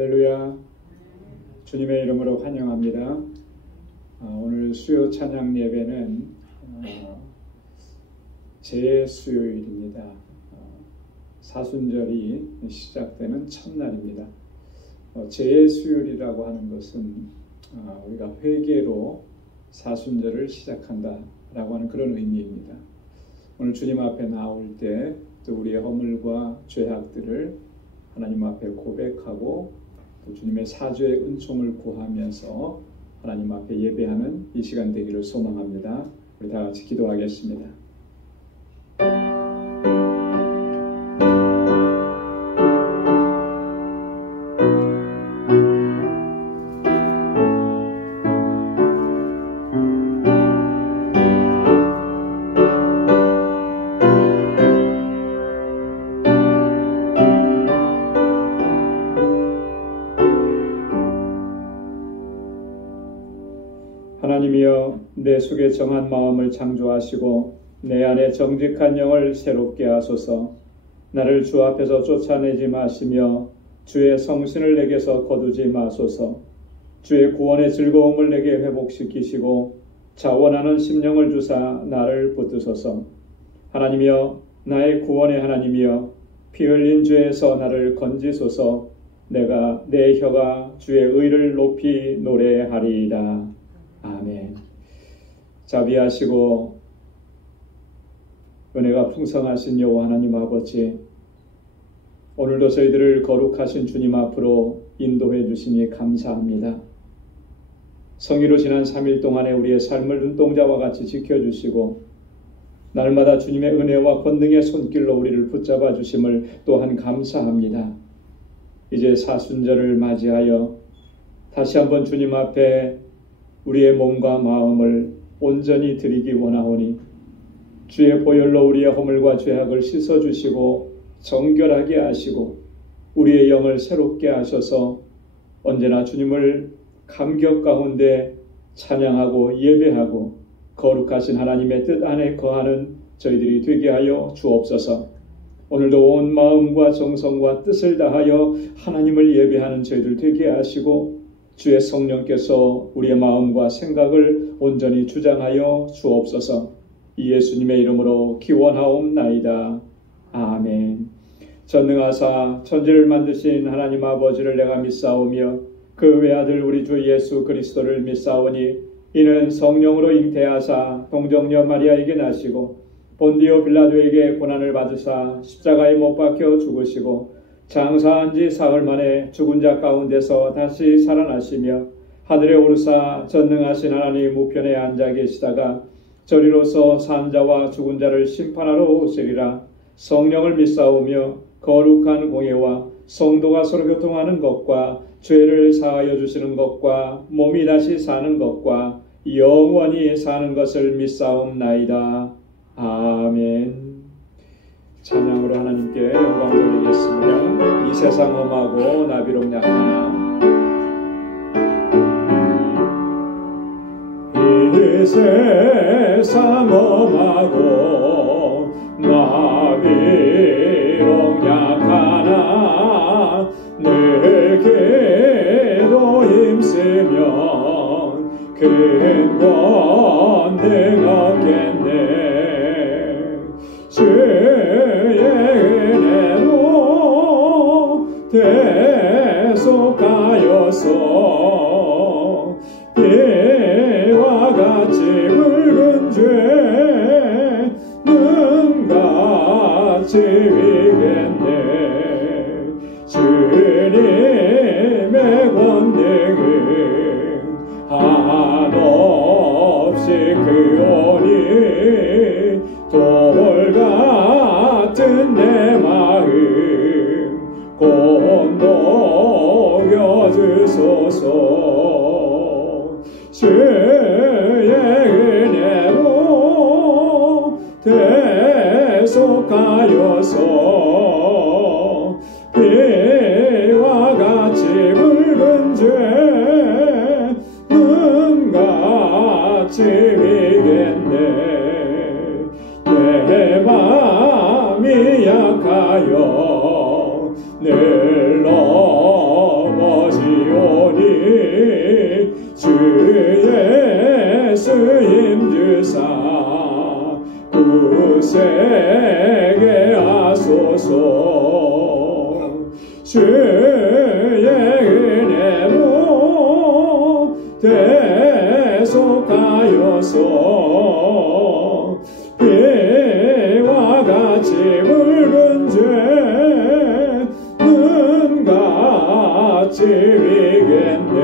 할렐루야. 주님의 이름으로 환영합니다. 오늘 수요 찬양 예배는 제수요일입니다. 사순절이 시작되는 첫날입니다. 제수요일이라고 하는 것은 우리가 회개로 사순절을 시작한다라고 하는 그런 의미입니다. 오늘 주님 앞에 나올 때 또 우리의 허물과 죄악들을 하나님 앞에 고백하고 또 주님의 사죄의 은총을 구하면서 하나님 앞에 예배하는 이 시간 되기를 소망합니다. 우리 다 같이 기도하겠습니다. 하나님이여, 내 속에 정한 마음을 창조하시고 내 안에 정직한 영을 새롭게 하소서. 나를 주 앞에서 쫓아내지 마시며 주의 성신을 내게서 거두지 마소서. 주의 구원의 즐거움을 내게 회복시키시고 자원하는 심령을 주사 나를 붙드소서. 하나님이여, 나의 구원의 하나님이여, 피 흘린 죄에서 나를 건지소서. 내가 내 혀가 주의 의를 높이 노래하리이다. 아멘. 자비하시고 은혜가 풍성하신 여호와 하나님 아버지, 오늘도 저희들을 거룩하신 주님 앞으로 인도해 주시니 감사합니다. 성의로 지난 3일 동안에 우리의 삶을 눈동자와 같이 지켜주시고 날마다 주님의 은혜와 권능의 손길로 우리를 붙잡아 주심을 또한 감사합니다. 이제 사순절을 맞이하여 다시 한번 주님 앞에 우리의 몸과 마음을 온전히 드리기 원하오니 주의 보혈로 우리의 허물과 죄악을 씻어주시고 정결하게 하시고 우리의 영을 새롭게 하셔서 언제나 주님을 감격 가운데 찬양하고 예배하고 거룩하신 하나님의 뜻 안에 거하는 저희들이 되게 하여 주옵소서. 오늘도 온 마음과 정성과 뜻을 다하여 하나님을 예배하는 저희들 되게 하시고 주의 성령께서 우리의 마음과 생각을 온전히 주장하여 주옵소서. 이 예수님의 이름으로 기원하옵나이다. 아멘. 전능하사 천지를 만드신 하나님 아버지를 내가 믿사오며 그 외아들 우리 주 예수 그리스도를 믿사오니 이는 성령으로 잉태하사 동정녀 마리아에게 나시고 본디오 빌라도에게 고난을 받으사 십자가에 못 박혀 죽으시고 장사한 지 사흘 만에 죽은 자 가운데서 다시 살아나시며 하늘에 오르사 전능하신 하나님 우편에 앉아 계시다가 저리로서 산 자와 죽은 자를 심판하러 오시리라. 성령을 믿사오며 거룩한 공예와 성도가 서로 교통하는 것과 죄를 사하여 주시는 것과 몸이 다시 사는 것과 영원히 사는 것을 믿사옵나이다. 아멘. 찬양으로 하나님께 영광 돌리겠습니다. 이 세상 험하고 나비록 약하나 이 세상 험하고 나비록 약하나 내게도 힘쓰면 큰 권능 얻겠네. 주의 은혜로 대속하여서 비와 같이 굵은 죄는 같이 위겠네. 주님의 권능은 한없이 크오니 돌 같은 내 마음 곤독여 주소서. 주의 은혜로 대속하여서 비와 같이 굵은 죄는 같이 위겠네. 내 맘이 약하여 늘 넘어 주 예수 힘주사 구세게 하소서. 주의 은혜로 대속하여서 비와 같이 붉은 죄는 같이 위겠네.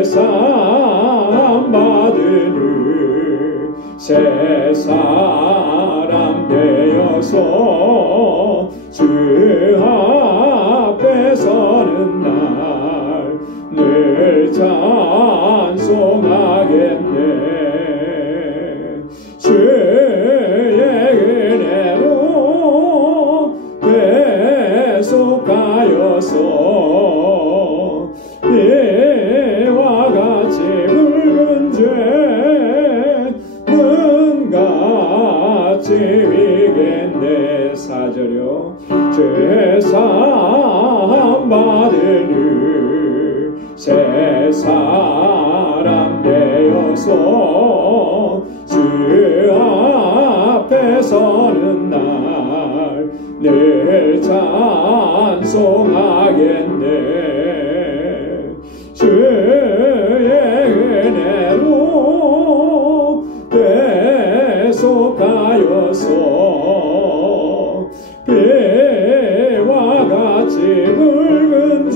죄사함 받으니 새 사람 되어서 주 앞에 서는 날 늘 찬송하겠네. 주의 은혜로 대속하여서 비와 같이 붉은 죄는 같이 위겠네. 4절요. 죄사함 받으니 새 사람 되어서 주 앞에 서는 날 늘 찬송하겠네. 주의 은혜로 대속하여서 비와 같이 붉은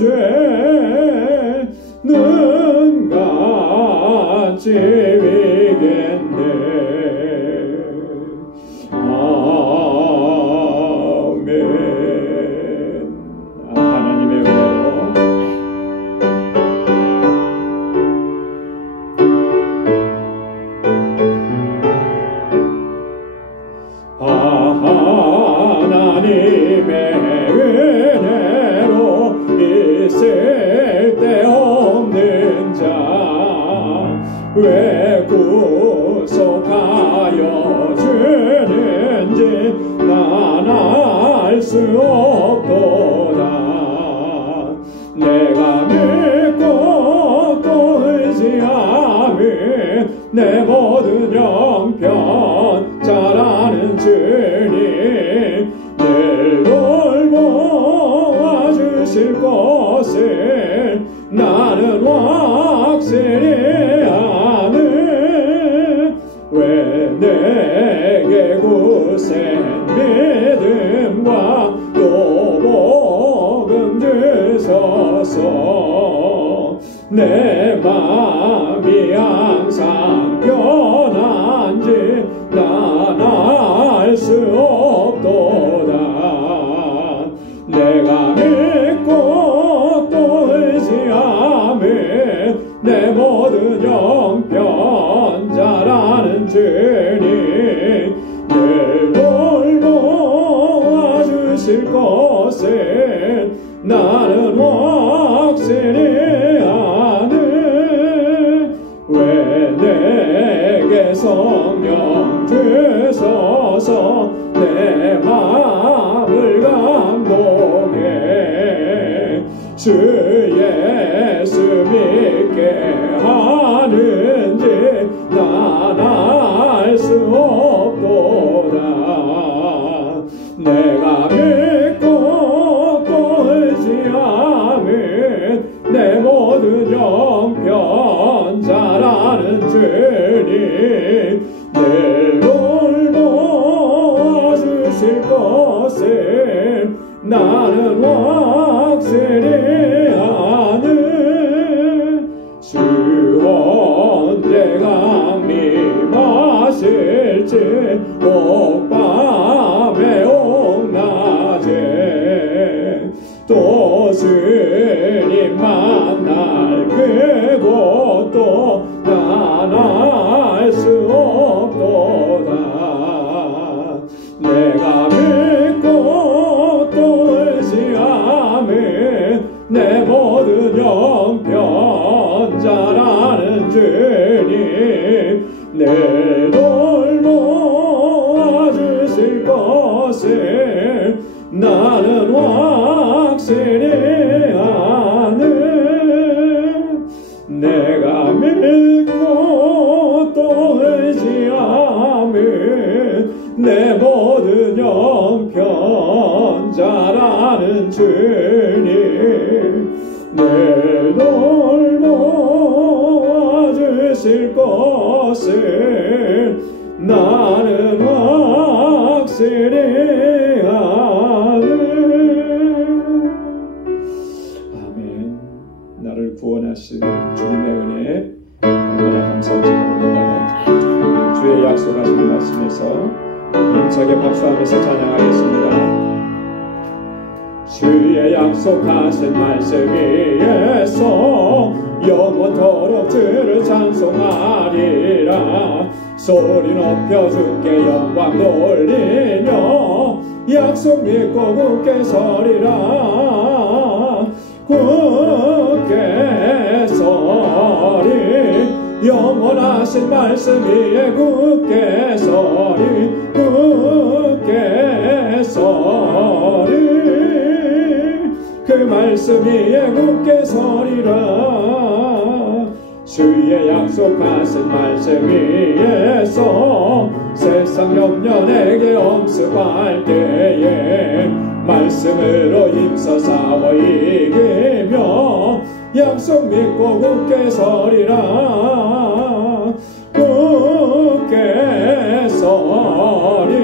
죄는 같이 위겠네. 아멘. 하나님의 은혜로 하나님의 은혜로 있을 데 없는 자 왜 구속하여 주는지 난 알 수 없도다. 내가 믿고 또 의지하며 내 모든 형편 잘 아는 주님 늘 돌보아 주실 것을 나는 확실히 아네. 왜 내게 굳센 믿음과 또 복음 주소서. 내 맘이 항상 변한지 난 알 수 없도다. 내가 믿고 또 의지하며 내 모든 형편 잘 아는 주님 늘 돌보아 주실 것을 나는 확실히 아네. 왜 내게 성령 주소서 내 마음을 감동해 주 예수 믿게 하는지 난 알 수 없도다. 내가 믿고 또 의지하며 내 모든 형편 잘 아는 주님 늘 돌보아 주실 것을 나는 확실히 아네. 주 언제 강림하실지 옥밤에 옥낮에 또 주님 만날 그곳도 난 알 수 없도다. 내가 믿고 또 의지하며 내 모든 형편 잘 아는 주님 늘 돌보아 주실 것을 나는 확실히 아네. 내가 믿고 또 의지하며 내 모든 형편 잘 아는 주님 내 돌보아주실 것을 나는 확실히 아네. 아멘. 나를 구원하신 주님의 은혜에 얼마나 감사한지 모릅니다. 주의 약속하신 말씀에서 힘차게 박수하면서 찬양하겠습니다. 주의 약속하신 말씀 위에서 영원토록 주를 찬송하리라. 소리 높여 주께 영광 돌리며 약속 믿고 굳게 서리라. 굳게 서리 영원하신 말씀 위에 굳게 서리 굳게 서리 그 말씀 위에 굳게 서리라. 주의 약속하신 말씀 위에서 세상 염려 내게 엄습할 때에 말씀으로 힘써 싸워 이기며 약속 믿고 굳게 서리라. 굳게 서리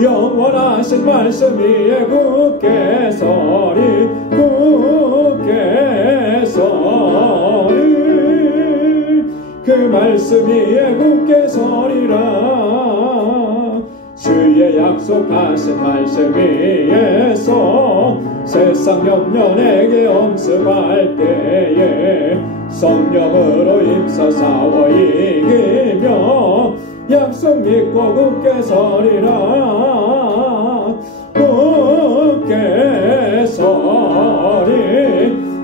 영원하신 말씀 위에 굳게 서리 굳게 서리 그 말씀 위에 굳게 서리라. 주의 약속하신 말씀 위에서 세상 염려 내게 엄습할 때에 성령으로 힘써 싸워 이기며 약속 믿고 굳게 서리라. 굳게 서리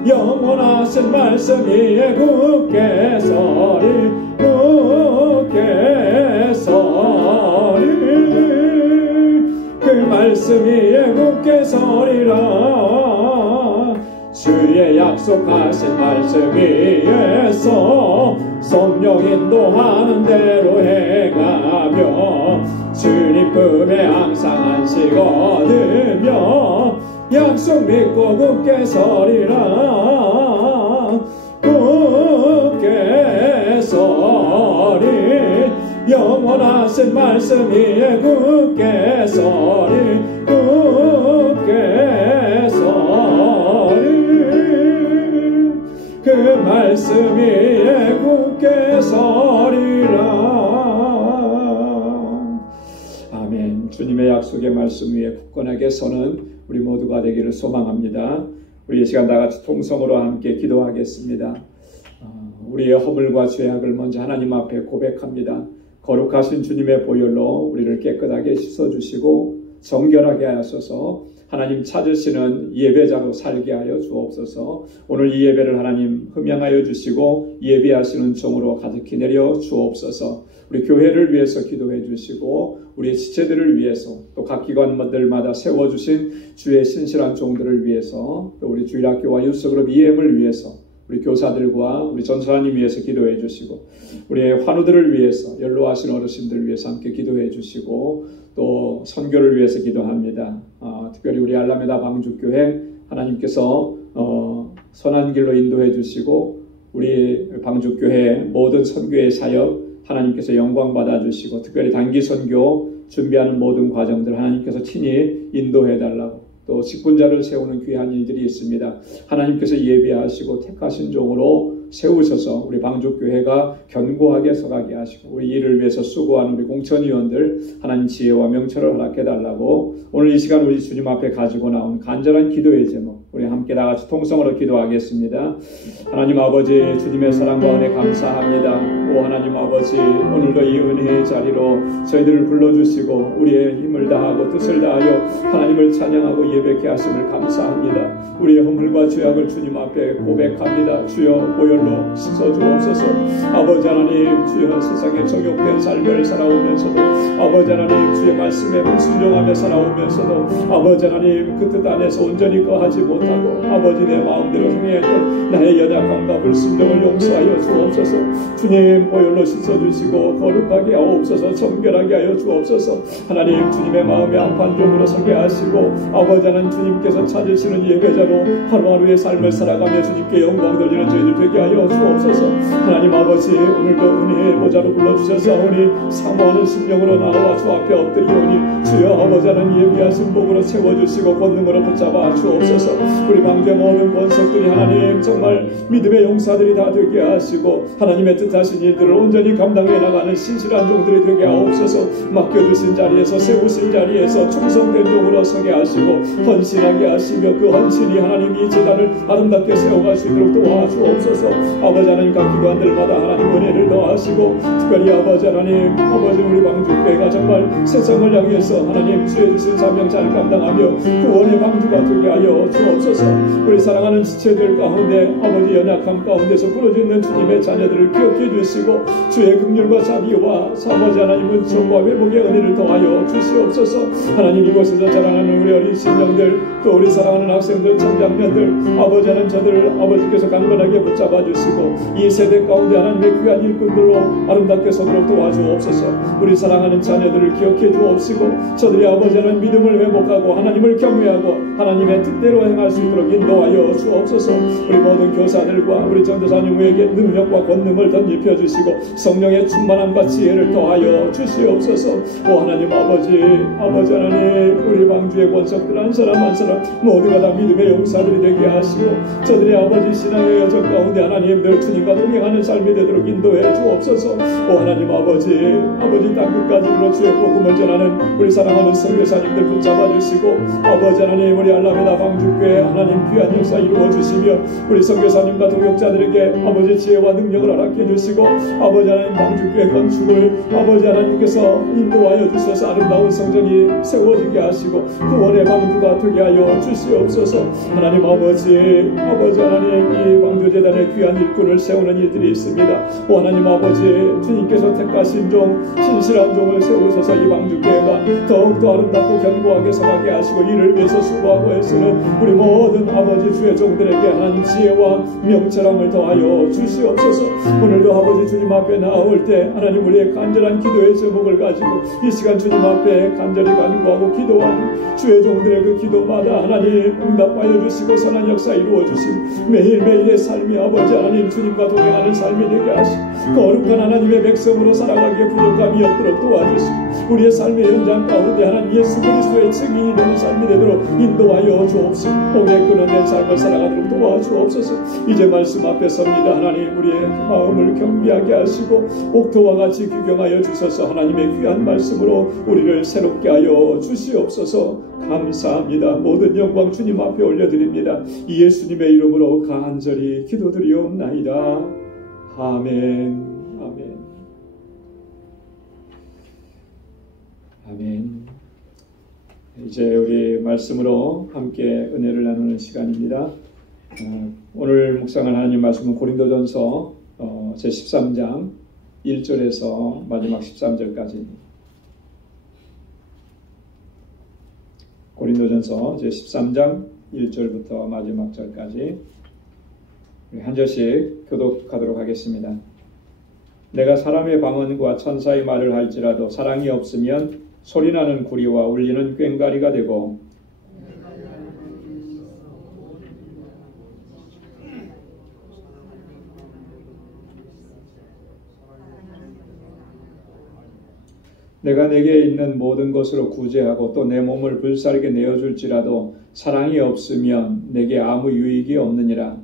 영원하신 말씀 위에 굳게 서리 굳게 서리 그 말씀 위에 굳게 서리라. 주의 약속하신 말씀 위에서 성령 인도하는 대로 행하며 주님 품에 항상 안식 얻으며 약속 믿고 굳게 서리라. 굳게 서리 영원하신 말씀 위에 굳게 서리 굳게 서리 그 말씀 위에 굳게 서리라. 아멘. 주님의 약속의 말씀 위에 굳건하게 서는 우리 모두가 되기를 소망합니다. 우리 이 시간 다같이 통성으로 함께 기도하겠습니다. 우리의 허물과 죄악을 먼저 하나님 앞에 고백합니다. 거룩하신 주님의 보혈로 우리를 깨끗하게 씻어주시고 정결하게 하셔서 하나님 찾으시는 예배자로 살게 하여 주옵소서. 오늘 이 예배를 하나님 흠양하여 주시고 예배하시는 종으로 가득히 내려 주옵소서. 우리 교회를 위해서 기도해 주시고 우리의 지체들을 위해서 또 각 기관들마다 세워주신 주의 신실한 종들을 위해서 또 우리 주일학교와 유스그룹 EM을 위해서 우리 교사들과 우리 전사님 위해서 기도해 주시고 우리의 환우들을 위해서 연로하신 어르신들을 위해서 함께 기도해 주시고 또 선교를 위해서 기도합니다. 특별히 우리 알라메다 방주교회 하나님께서 선한 길로 인도해 주시고 우리 방주교회 모든 선교의 사역 하나님께서 영광 받아 주시고 특별히 단기 선교 준비하는 모든 과정들 하나님께서 친히 인도해 달라고 또 직분자를 세우는 귀한 일들이 있습니다. 하나님께서 예비하시고 택하신 종으로 세우셔서 우리 방주교회가 견고하게 서가게 하시고 우리 일을 위해서 수고하는 우리 공천위원들 하나님 지혜와 명철을 허락해달라고 오늘 이 시간 우리 주님 앞에 가지고 나온 간절한 기도의 제목 우리 함께 다같이 통성으로 기도하겠습니다. 하나님 아버지 주님의 사랑과 은혜 감사합니다. 오 하나님 아버지 오늘도 이 은혜의 자리로 저희들을 불러주시고 우리의 힘을 다하고 뜻을 다하여 하나님을 찬양하고 예배케 하심을 감사합니다. 우리의 허물과 죄악을 주님 앞에 고백합니다. 주여 보혈 보혈로 씻어주옵소서. 아버지 하나님, 주여 세상에 정욕된 삶을 살아오면서도 아버지 하나님, 주의 말씀에 불순종하며 살아오면서도 아버지 하나님, 그 뜻 안에서 온전히 거하지 못하고 아버지 내 마음대로 행했던 나의 연약함과 불순종을 용서하여 주옵소서. 주님, 보혈로 씻어주시고 거룩하게 하옵소서. 정결하게 하여 주옵소서. 하나님, 주님의 마음의 한판종으로 서게 하시고 아버지 하나님, 주님께서 찾으시는 예배자로 하루하루의 삶을 살아가며 주님께 영광 돌리는 저희들 되게 하여 주옵소서. 하나님 아버지, 오늘도 은혜의 보좌로 불러주셔서오니 사모하는 심령으로 나와 주 앞에 엎드리오니 주여 아버지 하나님, 예비하신 복으로 채워주시고 권능으로 붙잡아 주옵소서. 우리 방주의 모든 권속들이 하나님 정말 믿음의 용사들이 다 되게 하시고 하나님의 뜻하신 일들을 온전히 감당해 나가는 신실한 종들이 되게 하옵소서. 맡겨주신 자리에서 세우신 자리에서 충성된 종으로 서게 하시고 헌신하게 하시며 그 헌신이 하나님 이 제단을 아름답게 세워갈 수 있도록 도와주옵소서. 아버지 하나님, 각 기관들마다 하나님 은혜를 더하시고 특별히 아버지 하나님, 아버지 우리 방주교회가 정말 세상을 향해서 하나님 주의 주신 사명 잘 감당하며 구원의 방주가 되게 하여 주옵소서. 우리 사랑하는 지체들 가운데 아버지 연약함 가운데서 부러지는 주님의 자녀들을 기억해 주시고 주의 긍휼과 자비와 아버지 하나님 은총과 회복의 은혜를 더하여 주시옵소서. 하나님, 이곳에서 자라나는 우리 어린 심령들, 또 우리 사랑하는 학생들, 청장년들, 아버지 하나님, 저들을 아버지께서 강건하게 붙잡아 주시고 이 세대 가운데 하나님의 귀한 일꾼들로 아름답게 서도록 도와주옵소서. 우리 사랑하는 자녀들을 기억해 주옵시고 저들이 아버지 하나님 믿음을 회복하고 하나님을 경외하고 하나님의 뜻대로 행할 수 있도록 인도하여 주옵소서. 우리 모든 교사들과 우리 전도사님에게 능력과 권능을 덧입혀 주시고 성령의 충만함과 지혜를 더하여 주시옵소서. 오 하나님 아버지 하나님, 우리 방주의 권속들 한 사람 한 사람 모두가 다 믿음의 용사들이 되게 하시고 저들의 아버지 신앙의 여정 가운데 하나님 늘 주님과 동행하는 삶이 되도록 인도해 주옵소서. 오 하나님 아버지 땅끝까지 이르러 주의 복음을 전하는 우리 사랑하는 선교사님들 붙잡아 주시고 아버지 하나님, 우리 알라메다 방주교회 하나님 귀한 역사 이루어 주시며 우리 선교사님과 동역자들에게 아버지 지혜와 능력을 허락해 주시고 아버지 하나님, 방주교회 건축을 아버지 하나님께서 인도하여 주셔서 아름다운 성전이 세워지게 하시고 구원의 방주가 되게 하여 주시옵소서. 하나님 아버지 하나님, 이 방주재단의 귀한 일꾼을 세우는 일들이 있습니다. 오 하나님 아버지, 주님께서 택하신 종, 신실한 종을 세우셔서 이 방주교회가 더욱더 아름답고 견고하게 서가게 하시고 이를 위해서 수고하고 애쓰는 우리 모든 아버지 주의 종들에게 하나님 지혜와 명철함을 더하여 주시옵소서. 오늘도 아버지 주님 앞에 나올 때 하나님, 우리의 간절한 기도의 제목을 가지고 이 시간 주님 앞에 간절히 간구하고 기도한 주의 종들의 그 기도마다 하나님 응답하여 주시고 선한 역사 이루어 주신 매일매일의 삶이 아버지 하나님 주님과 동행하는 삶이 되게 하시고 거룩한 하나님의 백성으로 살아가기에 부족함이 없도록 도와주시고 우리의 삶의 현장 가운데 하나님 예수 그리스도의 증인이 되는 삶이 되도록 인도하여 주옵시고 복의 근원된 삶을 살아가도록 도와주옵소서. 이제 말씀 앞에 섭니다. 하나님, 우리의 마음을 경비하게 하시고 옥토와 같이 규경하여 주셔서 하나님의 귀한 말씀으로 우리를 새롭게 하여 주시옵소서. 감사합니다. 모든 영광 주님 앞에 올려드립니다. 이 예수님의 이름으로 간절히 기도드리옵나이다. 아멘. 아멘. 아멘. 이제 우리 말씀으로 함께 은혜를 나누는 시간입니다. 오늘 묵상할 하나님 말씀은 고린도전서 제13장 1절에서 마지막 13절까지입니다. 고린도전서 제13장 1절부터 마지막 절까지 한 절씩 교독하도록 하겠습니다. 내가 사람의 방언과 천사의 말을 할지라도 사랑이 없으면 소리나는 구리와 울리는 꽹과리가 되고 내가 내게 있는 모든 것으로 구제하고 또 내 몸을 불사르게 내어줄지라도 사랑이 없으면 내게 아무 유익이 없느니라.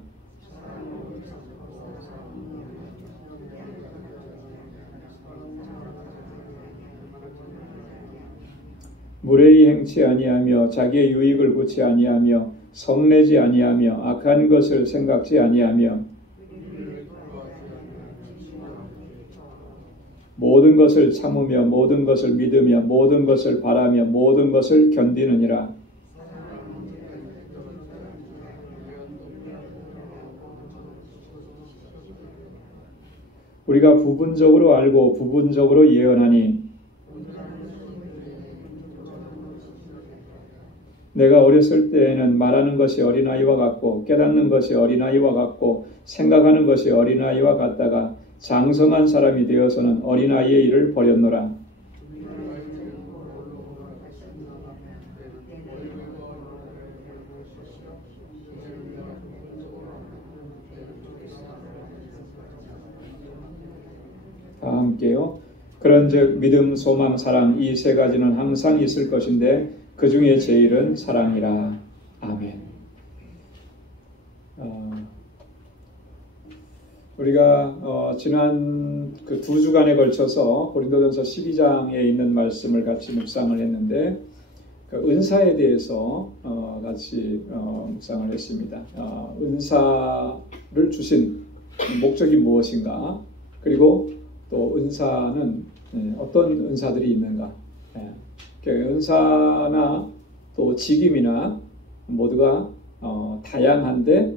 무례히 행치 아니하며 자기의 유익을 구치 아니하며 성내지 아니하며 악한 것을 생각지 아니하며 모든 것을 참으며 모든 것을 믿으며 모든 것을 바라며 모든 것을 견디느니라. 우리가 부분적으로 알고 부분적으로 예언하니 내가 어렸을 때에는 말하는 것이 어린아이와 같고 깨닫는 것이 어린아이와 같고 생각하는 것이 어린아이와 같다가 장성한 사람이 되어서는 어린아이의 일을 버렸노라. 다 함께요. 그런즉 믿음, 소망, 사랑 이 세 가지는 항상 있을 것인데 그 중에 제일은 사랑이라. 아멘. 우리가 지난 그 2주간에 걸쳐서 고린도전서 12장에 있는 말씀을 같이 묵상을 했는데 그 은사에 대해서 같이 묵상을 했습니다. 은사를 주신 목적이 무엇인가? 그리고 또 은사는 어떤 은사들이 있는가? 은사나 또 직임이나 모두가 다양한데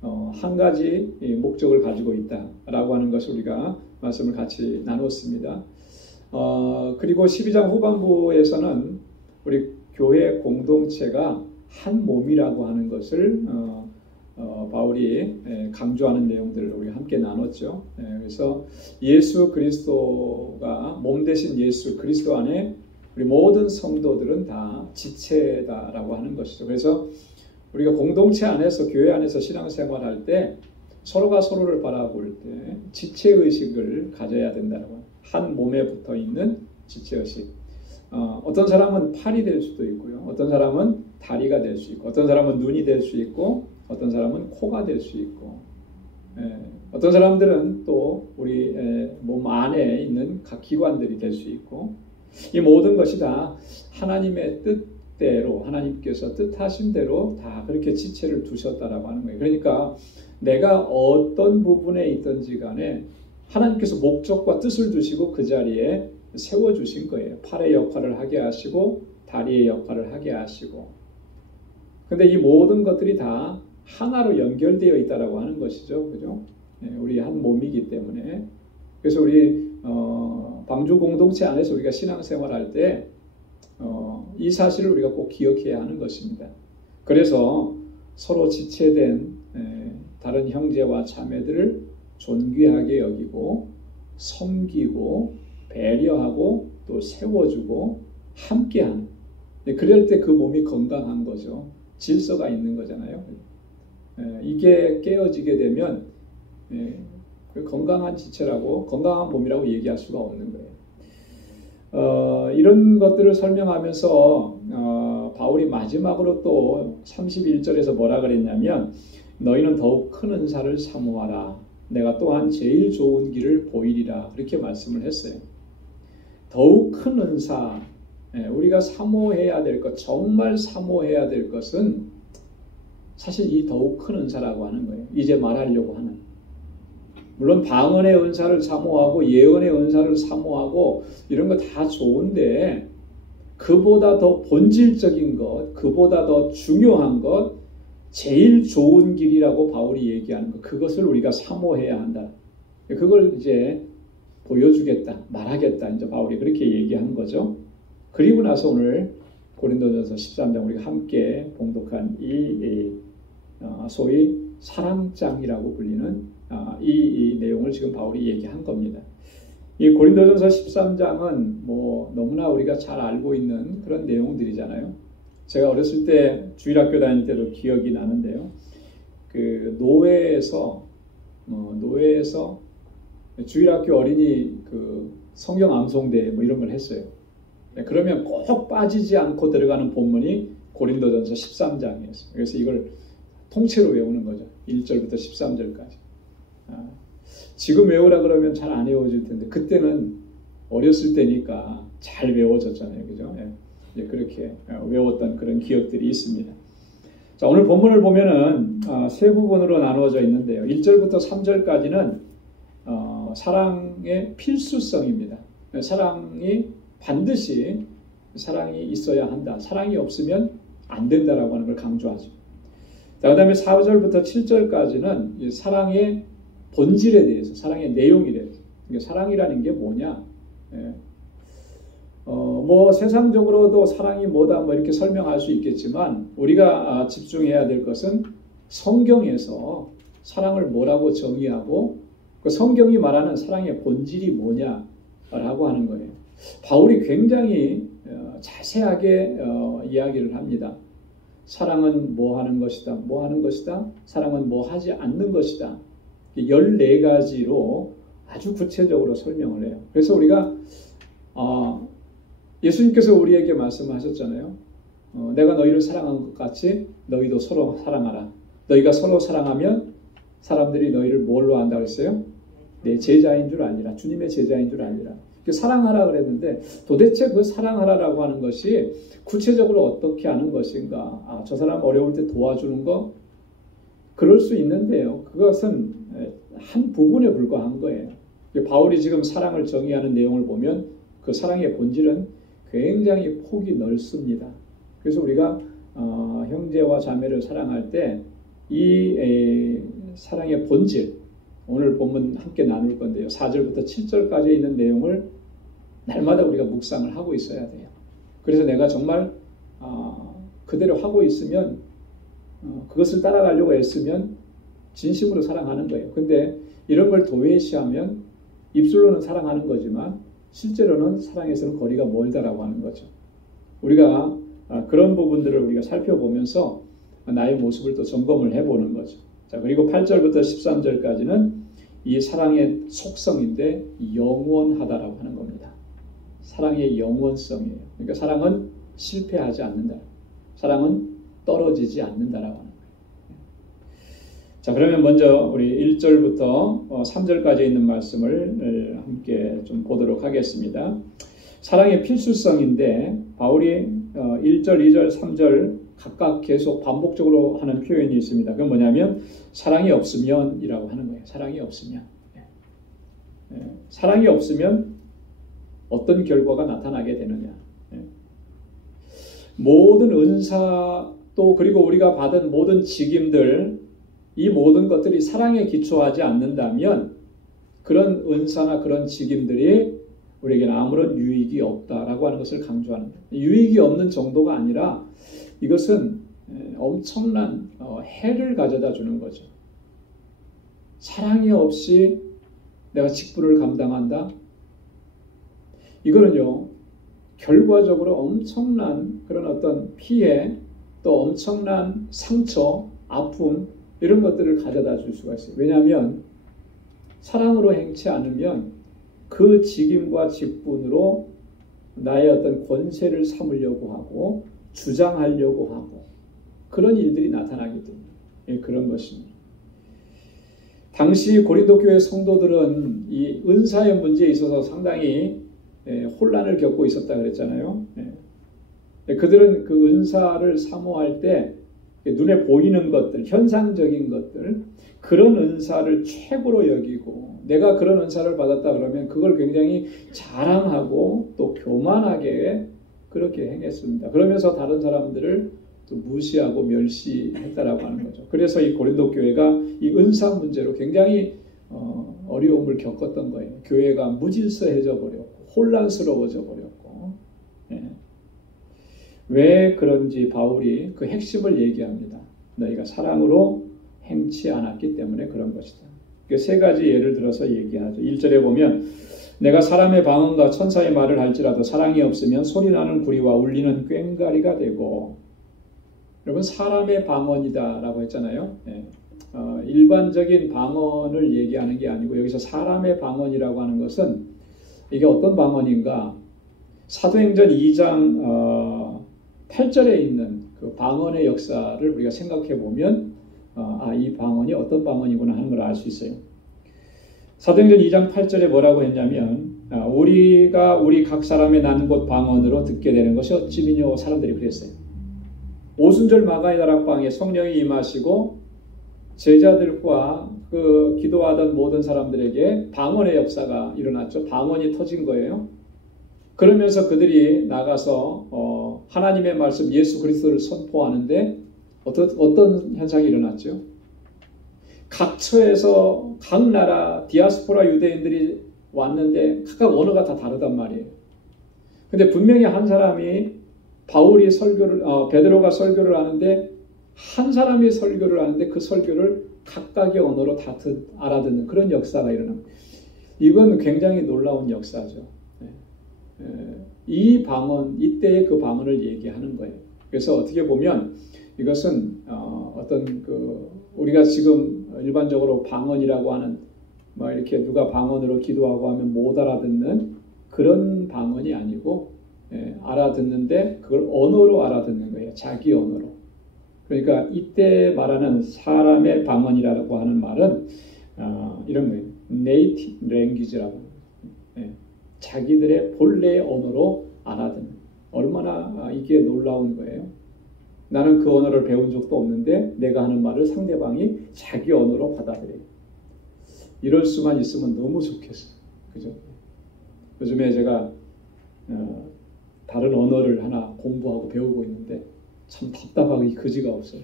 한 가지 목적을 가지고 있다라고 하는 것을 우리가 말씀을 같이 나눴습니다. 그리고 12장 후반부에서는 우리 교회 공동체가 한 몸이라고 하는 것을 바울이 강조하는 내용들을 우리 함께 나눴죠. 그래서 예수 그리스도가 몸 대신 예수 그리스도 안에 우리 모든 성도들은 다 지체다라고 하는 것이죠. 그래서 우리가 공동체 안에서 교회 안에서 신앙생활할 때 서로가 서로를 바라볼 때 지체의식을 가져야 된다고. 한 몸에 붙어 있는 지체의식. 어떤 사람은 팔이 될 수도 있고요. 어떤 사람은 다리가 될 수 있고 어떤 사람은 눈이 될 수 있고 어떤 사람은 코가 될 수 있고 어떤 사람들은 또 우리 몸 안에 있는 각 기관들이 될 수 있고 이 모든 것이 다 하나님의 뜻대로 하나님께서 뜻하신 대로 다 그렇게 지체를 두셨다라고 하는 거예요. 그러니까 내가 어떤 부분에 있든지 간에 하나님께서 목적과 뜻을 주시고 그 자리에 세워주신 거예요. 팔의 역할을 하게 하시고 다리의 역할을 하게 하시고 근데 이 모든 것들이 다 하나로 연결되어 있다라고 하는 것이죠. 그죠? 우리 한 몸이기 때문에 그래서 우리 방주 공동체 안에서 우리가 신앙생활할 때 이 사실을 우리가 꼭 기억해야 하는 것입니다. 그래서 서로 지체된 다른 형제와 자매들을 존귀하게 여기고 섬기고 배려하고 또 세워주고 함께하는 그럴 때 그 몸이 건강한 거죠. 질서가 있는 거잖아요. 이게 깨어지게 되면 건강한 지체라고 건강한 몸이라고 얘기할 수가 없는 거예요. 이런 것들을 설명하면서 바울이 마지막으로 또 31절에서 뭐라 그랬냐면 너희는 더욱 큰 은사를 사모하라. 내가 또한 제일 좋은 길을 보이리라. 그렇게 말씀을 했어요. 더욱 큰 은사, 우리가 사모해야 될 것, 정말 사모해야 될 것은 사실 이 더욱 큰 은사라고 하는 거예요. 이제 말하려고 하는. 물론 방언의 은사를 사모하고 예언의 은사를 사모하고 이런 거 다 좋은데 그보다 더 본질적인 것, 그보다 더 중요한 것, 제일 좋은 길이라고 바울이 얘기하는 것, 그것을 우리가 사모해야 한다. 그걸 이제 보여주겠다, 말하겠다. 이제 바울이 그렇게 얘기한 거죠. 그리고 나서 오늘 고린도전서 13장 우리가 함께 봉독한 이 소위 사랑장이라고 불리는 이 내용을 지금 바울이 얘기한 겁니다. 이 고린도전서 13장은 뭐 너무나 우리가 잘 알고 있는 그런 내용들이잖아요. 제가 어렸을 때 주일학교 다닐 때도 기억이 나는데요. 그 노회에서 주일학교 어린이 그 성경 암송대 뭐 이런 걸 했어요. 그러면 꼭 빠지지 않고 들어가는 본문이 고린도전서 13장이었어요. 그래서 이걸 통째로 외우는 거죠. 1절부터 13절까지. 지금 외우라 그러면 잘 안 외워질 텐데 그때는 어렸을 때니까 잘 외워졌잖아요. 그죠? 예, 그렇게 외웠던 그런 기억들이 있습니다. 자, 오늘 본문을 보면은 세 부분으로 나누어져 있는데요. 1절부터 3절까지는 사랑의 필수성입니다. 사랑이 반드시 사랑이 있어야 한다. 사랑이 없으면 안 된다라고 하는 걸 강조하죠. 자, 그 다음에 4절부터 7절까지는 사랑의 본질에 대해서, 사랑의 내용에 대해서, 사랑이라는 게 뭐냐? 예. 뭐 세상적으로도 사랑이 뭐다 뭐 이렇게 설명할 수 있겠지만 우리가 집중해야 될 것은 성경에서 사랑을 뭐라고 정의하고 그 성경이 말하는 사랑의 본질이 뭐냐라고 하는 거예요. 바울이 굉장히 자세하게 이야기를 합니다. 사랑은 뭐 하는 것이다, 뭐 하는 것이다, 사랑은 뭐 하지 않는 것이다. 14가지로 아주 구체적으로 설명을 해요. 그래서 우리가 예수님께서 우리에게 말씀하셨잖아요. 내가 너희를 사랑한 것 같이 너희도 서로 사랑하라. 너희가 서로 사랑하면 사람들이 너희를 뭘로 안다고 했어요? 내 제자인 줄 알리라. 주님의 제자인 줄 알리라. 사랑하라 그랬는데 도대체 그 사랑하라라고 하는 것이 구체적으로 어떻게 하는 것인가? 저 사람 어려울 때 도와주는 거? 그럴 수 있는데요. 그것은 한 부분에 불과한 거예요. 바울이 지금 사랑을 정의하는 내용을 보면 그 사랑의 본질은 굉장히 폭이 넓습니다. 그래서 우리가 형제와 자매를 사랑할 때 이 사랑의 본질, 오늘 본문 함께 나눌 건데요. 4절부터 7절까지 있는 내용을 날마다 우리가 묵상을 하고 있어야 돼요. 그래서 내가 정말 그대로 하고 있으면 그것을 따라가려고 애쓰면 진심으로 사랑하는 거예요. 근데 이런 걸 도외시하면 입술로는 사랑하는 거지만 실제로는 사랑에서는 거리가 멀다라고 하는 거죠. 우리가 그런 부분들을 우리가 살펴보면서 나의 모습을 또 점검을 해보는 거죠. 자, 그리고 8절부터 13절까지는 이 사랑의 속성인데 영원하다라고 하는 겁니다. 사랑의 영원성이에요. 그러니까 사랑은 실패하지 않는다. 사랑은 떨어지지 않는다라고 하는 거예요. 자, 그러면 먼저 우리 1절부터 3절까지 있는 말씀을 함께 좀 보도록 하겠습니다. 사랑의 필수성인데 바울이 1절, 2절, 3절 각각 계속 반복적으로 하는 표현이 있습니다. 그건 뭐냐면 사랑이 없으면 이라고 하는 거예요. 사랑이 없으면. 사랑이 없으면 어떤 결과가 나타나게 되느냐. 모든 은사 또 그리고 우리가 받은 모든 직임들 이 모든 것들이 사랑에 기초하지 않는다면 그런 은사나 그런 직임들이 우리에게는 아무런 유익이 없다라고 하는 것을 강조하는 거예요. 유익이 없는 정도가 아니라 이것은 엄청난 해를 가져다 주는 거죠. 사랑이 없이 내가 직분을 감당한다? 이거는요, 결과적으로 엄청난 그런 어떤 피해, 또 엄청난 상처, 아픔, 이런 것들을 가져다 줄 수가 있어요. 왜냐하면 사랑으로 행치 않으면 그 직임과 직분으로 나의 어떤 권세를 삼으려고 하고 주장하려고 하고 그런 일들이 나타나기 때문에 그런 것입니다. 당시 고린도 교회 성도들은 이 은사의 문제에 있어서 상당히 혼란을 겪고 있었다 그랬잖아요. 그들은 그 은사를 사모할 때 눈에 보이는 것들, 현상적인 것들, 그런 은사를 최고로 여기고 내가 그런 은사를 받았다 그러면 그걸 굉장히 자랑하고 또 교만하게 그렇게 행했습니다. 그러면서 다른 사람들을 또 무시하고 멸시했다라고 하는 거죠. 그래서 이 고린도 교회가 이 은사 문제로 굉장히 어려움을 겪었던 거예요. 교회가 무질서해져 버렸고 혼란스러워져 버렸고. 왜 그런지 바울이 그 핵심을 얘기합니다. 너희가 사랑으로 행치 않았기 때문에 그런 것이다. 그 세 가지 예를 들어서 얘기하죠. 1절에 보면 내가 사람의 방언과 천사의 말을 할지라도 사랑이 없으면 소리나는 구리와 울리는 꽹과리가 되고, 여러분 사람의 방언이다 라고 했잖아요. 일반적인 방언을 얘기하는 게 아니고 여기서 사람의 방언이라고 하는 것은 이게 어떤 방언인가? 사도행전 2장 8절에 있는 그 방언의 역사를 우리가 생각해 보면 이 방언이 어떤 방언이구나 하는 걸 알 수 있어요. 사도행전 2장 8절에 뭐라고 했냐면 우리가 우리 각 사람의 난 곳 방언으로 듣게 되는 것이 어찌미뇨. 사람들이 그랬어요. 오순절 마가의 다락방에 성령이 임하시고 제자들과 그 기도하던 모든 사람들에게 방언의 역사가 일어났죠. 방언이 터진 거예요. 그러면서 그들이 나가서 하나님의 말씀 예수 그리스도를 선포하는데 어떤 현상이 일어났죠? 각 처에서 각 나라 디아스포라 유대인들이 왔는데 각각 언어가 다 다르단 말이에요. 근데 분명히 한 사람이 바울이 설교를 베드로가 설교를 하는데 한 사람이 설교를 하는데 그 설교를 각각의 언어로 다 알아듣는 그런 역사가 일어납니다. 이건 굉장히 놀라운 역사죠. 이 방언, 이때의 그 방언을 얘기하는 거예요. 그래서 어떻게 보면 이것은 어떤 우리가 지금 일반적으로 방언이라고 하는 뭐 이렇게 누가 방언으로 기도하고 하면 못 알아듣는 그런 방언이 아니고 알아듣는데 그걸 언어로 알아듣는 거예요. 자기 언어로. 그러니까 이때 말하는 사람의 방언이라고 하는 말은 이런 거예요. 네이티브 랭귀지라고. 자기들의 본래의 언어로 알아듣는. 얼마나 이게 놀라운 거예요. 나는 그 언어를 배운 적도 없는데 내가 하는 말을 상대방이 자기 언어로 받아들여요. 이럴 수만 있으면 너무 좋겠어요. 그죠? 요즘에 제가 다른 언어를 하나 공부하고 배우고 있는데 참 답답하기 그지가 없어요.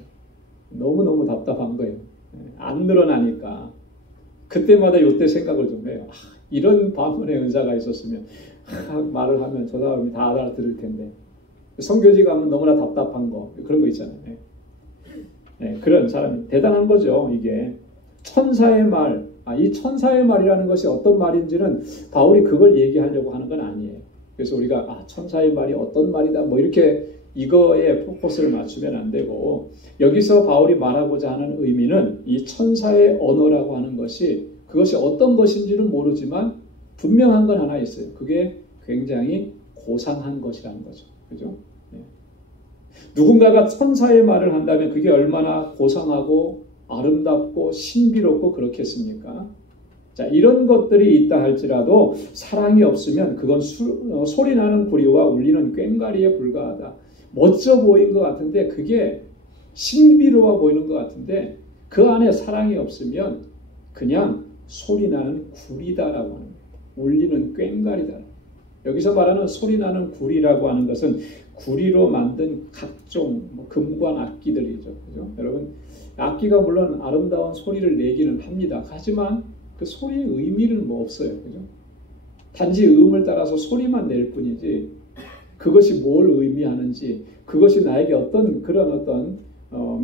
너무너무 답답한 거예요. 안 늘어나니까 그때마다 요때 생각을 좀 해요. 이런 방언의 은사가 있었으면 말을 하면 저 사람이 다 알아들을 텐데 선교지 가면 너무나 답답한 거 그런 거 있잖아요. 그런 사람이 대단한 거죠. 이게 천사의 말, 이 천사의 말이라는 것이 어떤 말인지는 바울이 그걸 얘기하려고 하는 건 아니에요. 그래서 우리가 천사의 말이 어떤 말이다 뭐 이렇게 이거에 포커스를 맞추면 안 되고 여기서 바울이 말하고자 하는 의미는 이 천사의 언어라고 하는 것이 그것이 어떤 것인지는 모르지만 분명한 건 하나 있어요. 그게 굉장히 고상한 것이라는 거죠. 그죠? 누군가가 천사의 말을 한다면 그게 얼마나 고상하고 아름답고 신비롭고 그렇겠습니까? 자, 이런 것들이 있다 할지라도 사랑이 없으면 그건 소리나는 구리와 울리는 꽹과리에 불과하다. 멋져 보이는 것 같은데 그게 신비로워 보이는 것 같은데 그 안에 사랑이 없으면 그냥 소리나는 구리다라고 하는 거예요. 울리는 꽹과리다. 여기서 말하는 소리나는 구리라고 하는 것은 구리로 만든 각종 금관 악기들이죠. 그죠? 여러분 악기가 물론 아름다운 소리를 내기는 합니다. 하지만 그 소리의 의미는 뭐 없어요. 그죠? 단지 음을 따라서 소리만 낼 뿐이지 그것이 뭘 의미하는지 그것이 나에게 어떤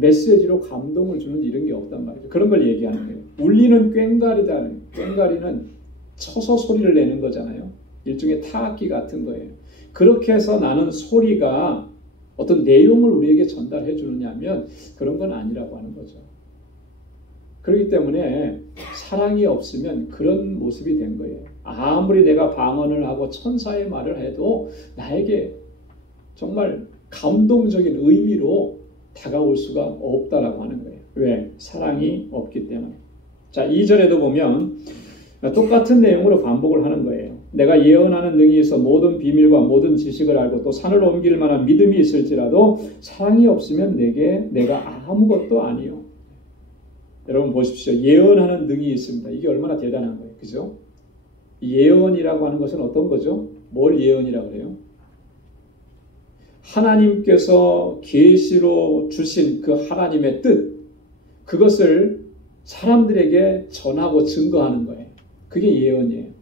메시지로 감동을 주는지 이런 게 없단 말이죠. 그런 걸 얘기하는 거예요. 울리는 꽹과리다. 꽹과리는 쳐서 소리를 내는 거잖아요. 일종의 타악기 같은 거예요. 그렇게 해서 나는 소리가 어떤 내용을 우리에게 전달해 주느냐면 그런 건 아니라고 하는 거죠. 그렇기 때문에 사랑이 없으면 그런 모습이 된 거예요. 아무리 내가 방언을 하고 천사의 말을 해도 나에게 정말 감동적인 의미로 다가올 수가 없다라고 하는 거예요. 왜? 사랑이 없기 때문에. 자, 2절에도 보면 똑같은 내용으로 반복을 하는 거예요. 내가 예언하는 능히 있어 모든 비밀과 모든 지식을 알고 또 산을 옮길 만한 믿음이 있을지라도 사랑이 없으면 내가 아무것도 아니요. 여러분 보십시오. 예언하는 능이 있습니다. 이게 얼마나 대단한 거예요. 그죠? 예언이라고 하는 것은 어떤 거죠? 뭘 예언이라고 그래요? 하나님께서 계시로 주신 그 하나님의 뜻, 그것을 사람들에게 전하고 증거하는 거예요. 그게 예언이에요.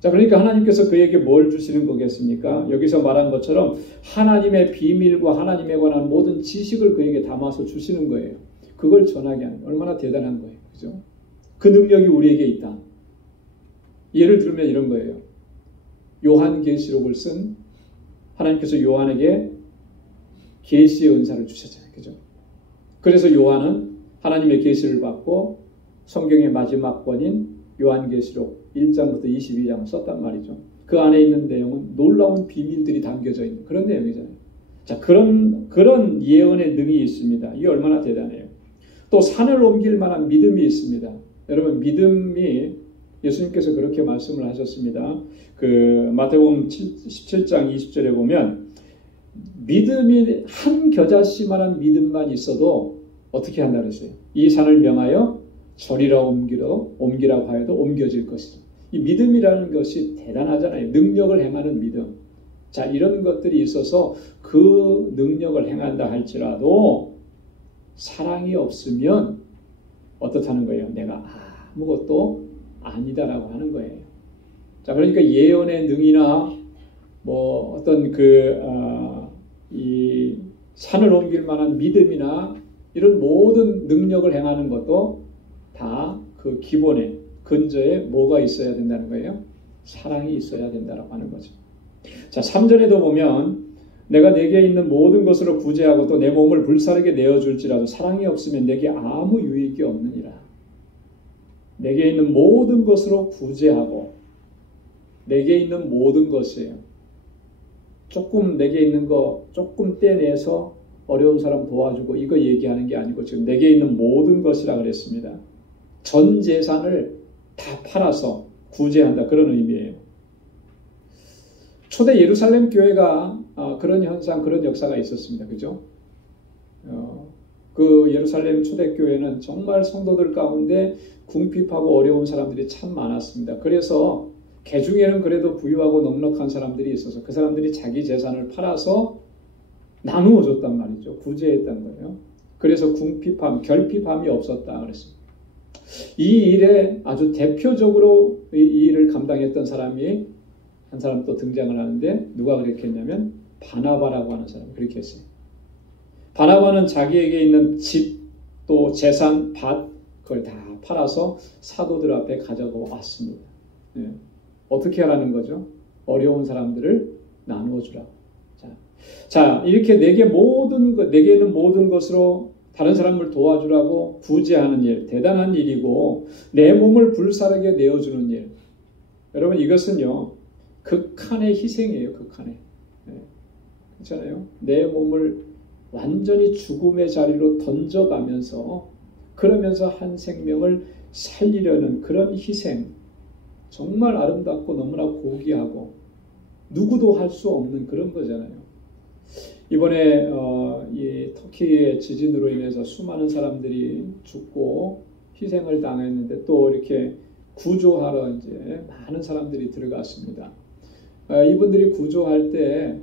자, 그러니까 하나님께서 그에게 뭘 주시는 거겠습니까? 여기서 말한 것처럼 하나님의 비밀과 하나님에 관한 모든 지식을 그에게 담아서 주시는 거예요. 그걸 전하게 하는 거예요. 얼마나 대단한 거예요. 그죠? 그 능력이 우리에게 있다. 예를 들면 이런 거예요. 요한계시록을 쓴 하나님께서 요한에게 계시의 은사를 주셨잖아요. 그죠? 그래서 요한은 하나님의 계시를 받고 성경의 마지막 권인 요한계시록 1장부터 22장을 썼단 말이죠. 그 안에 있는 내용은 놀라운 비밀들이 담겨져 있는 그런 내용이잖아요. 자, 그런 예언의 능이 있습니다. 이게 얼마나 대단해요. 또 산을 옮길 만한 믿음이 있습니다. 여러분 믿음이 예수님께서 그렇게 말씀을 하셨습니다. 그 마태복음 17장 20절에 보면 믿음이 한 겨자씨만한 믿음만 있어도 어떻게 한다 그랬어요? 이 산을 명하여 저리라 옮기라고 하여도 옮겨질 것이다. 이 믿음이라는 것이 대단하잖아요. 능력을 행하는 믿음. 자, 이런 것들이 있어서 그 능력을 행한다 할지라도 사랑이 없으면 어떻다는 거예요? 내가 아무것도 아니다라고 하는 거예요. 자, 그러니까 예언의 능이나 뭐 어떤 이 산을 옮길 만한 믿음이나 이런 모든 능력을 행하는 것도 다 그 기본에 근저에 뭐가 있어야 된다는 거예요? 사랑이 있어야 된다라고 하는 거죠. 자, 3절에도 보면 내가 내게 있는 모든 것으로 구제하고 또 내 몸을 불사르게 내어줄지라도 사랑이 없으면 내게 아무 유익이 없느니라. 내게 있는 모든 것으로 구제하고 내게 있는 모든 것이에요. 조금 내게 있는 거 조금 떼내서 어려운 사람 도와주고 이거 얘기하는 게 아니고 지금 내게 있는 모든 것이라 그랬습니다. 전 재산을 다 팔아서 구제한다 그런 의미예요. 초대 예루살렘 교회가 그런 현상, 그런 역사가 있었습니다. 그죠? 그 예루살렘 초대교회는 정말 성도들 가운데 궁핍하고 어려운 사람들이 참 많았습니다. 그래서 개 중에는 그래도 부유하고 넉넉한 사람들이 있어서 그 사람들이 자기 재산을 팔아서 나누어 줬단 말이죠. 구제했단 거예요. 그래서 궁핍함, 결핍함이 없었다 그랬습니다. 이 일에 아주 대표적으로 이 일을 감당했던 사람이 한 사람 또 등장을 하는데 누가 그렇게 했냐면 바나바라고 하는 사람이 그렇게 했어요. 바나바는 자기에게 있는 집, 또 재산, 밭 그걸 다 팔아서 사도들 앞에 가져가 왔습니다. 예. 어떻게 하라는 거죠? 어려운 사람들을 나누어 주라고. 자, 이렇게 내게 있는 모든 것으로 다른 사람을 도와주라고 구제하는 일, 대단한 일이고 내 몸을 불사르게 내어주는 일. 여러분 이것은요 극한의 희생이에요. 극한의. 네. 그렇잖아요. 내 몸을 완전히 죽음의 자리로 던져가면서 그러면서 한 생명을 살리려는 그런 희생. 정말 아름답고 너무나 고귀하고 누구도 할 수 없는 그런 거잖아요. 이번에 이 터키의 지진으로 인해서 수많은 사람들이 죽고 희생을 당했는데 또 이렇게 구조하러 이제 많은 사람들이 들어갔습니다. 이분들이 구조할 때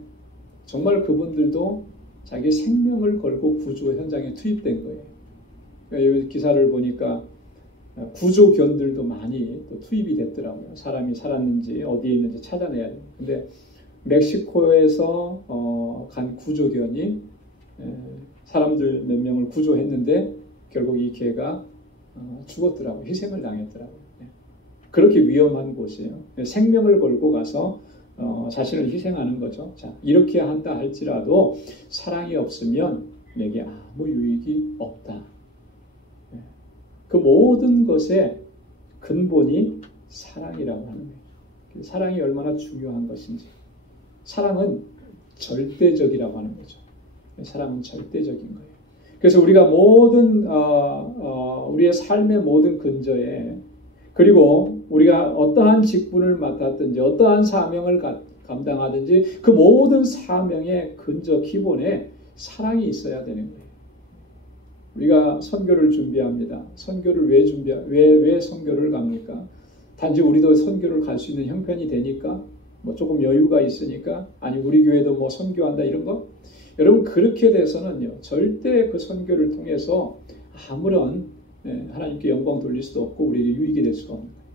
정말 그분들도 자기 생명을 걸고 구조 현장에 투입된 거예요. 그러니까 이 기사를 보니까 구조견들도 많이 또 투입이 됐더라고요. 사람이 살았는지 어디에 있는지 찾아내야 돼요. 근데 멕시코에서 간 구조견이 사람들 몇 명을 구조했는데 결국 이 개가 죽었더라고요. 희생을 당했더라고요. 그렇게 위험한 곳이에요. 생명을 걸고 가서 자신을 희생하는 거죠. 자, 이렇게 한다 할지라도 사랑이 없으면 내게 아무 유익이 없다. 그 모든 것의 근본이 사랑이라고 하는 거예요. 사랑이 얼마나 중요한 것인지. 사랑은 절대적이라고 하는 거죠. 사랑은 절대적인 거예요. 그래서 우리가 모든 우리의 삶의 모든 근저에 그리고 우리가 어떠한 직분을 맡았든지 어떠한 사명을 감당하든지 그 모든 사명의 근저 기본에 사랑이 있어야 되는 거예요. 우리가 선교를 준비합니다. 선교를 왜 선교를 갑니까? 단지 우리도 선교를 갈 수 있는 형편이 되니까 뭐 조금 여유가 있으니까 아니 우리 교회도 뭐 선교한다 이런 거? 여러분 그렇게 돼서는요 절대 그 선교를 통해서 아무런 하나님께 영광 돌릴 수도 없고 우리에게 유익이 될 수가 없는 거예요.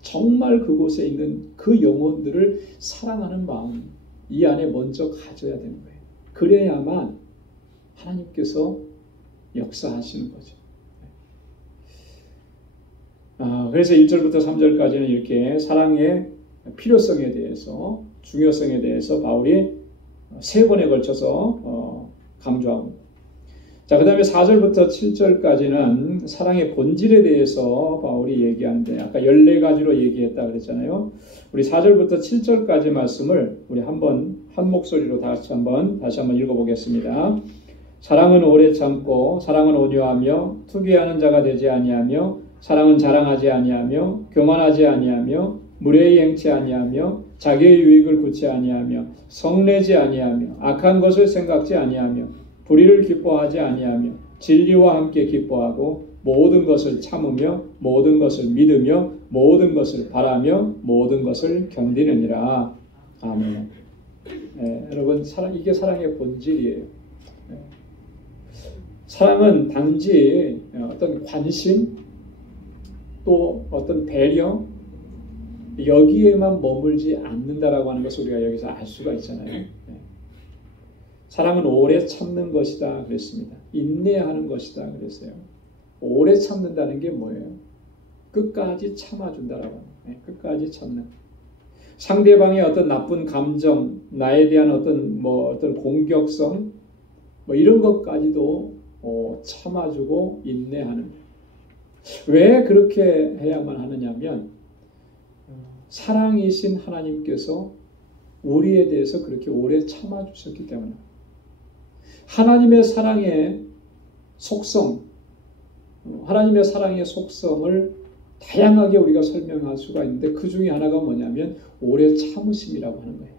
정말 그곳에 있는 그 영혼들을 사랑하는 마음 이 안에 먼저 가져야 되는 거예요. 그래야만 하나님께서 역사하시는 거죠. 그래서 1절부터 3절까지는 이렇게 사랑의 필요성에 대해서 중요성에 대해서 바울이 3번에 걸쳐서 강조하고 자, 그 다음에 4절부터 7절까지는 사랑의 본질에 대해서 바울이 얘기하는데 아까 14가지로 얘기했다 그랬잖아요. 우리 4절부터 7절까지 말씀을 우리 한번 한 목소리로 다시 한번 읽어보겠습니다. 사랑은 오래 참고 사랑은 온유하며 투기하는 자가 되지 아니하며 사랑은 자랑하지 아니하며 교만하지 아니하며 무례히 행치 아니하며 자기의 유익을 구치 아니하며 성내지 아니하며 악한 것을 생각지 아니하며 불의를 기뻐하지 아니하며 진리와 함께 기뻐하고 모든 것을 참으며 모든 것을 믿으며 모든 것을 바라며 모든 것을 견디느니라. 아멘. 여러분 이게 사랑의 본질이에요. 사랑은 단지 어떤 관심 또 어떤 배려 여기에만 머물지 않는다라고 하는 것을 우리가 여기서 알 수가 있잖아요. 사랑은 오래 참는 것이다 그랬습니다. 인내하는 것이다 그랬어요. 오래 참는다는 게 뭐예요? 끝까지 참아준다라고 합니다. 끝까지 참는. 상대방의 어떤 나쁜 감정, 나에 대한 어떤 공격성, 이런 것까지도 참아주고 인내하는. 왜 그렇게 해야만 하느냐면 사랑이신 하나님께서 우리에 대해서 그렇게 오래 참아주셨기 때문에. 하나님의 사랑의 속성, 하나님의 사랑의 속성을 다양하게 우리가 설명할 수가 있는데 그 중에 하나가 뭐냐면 오래 참으심이라고 하는 거예요.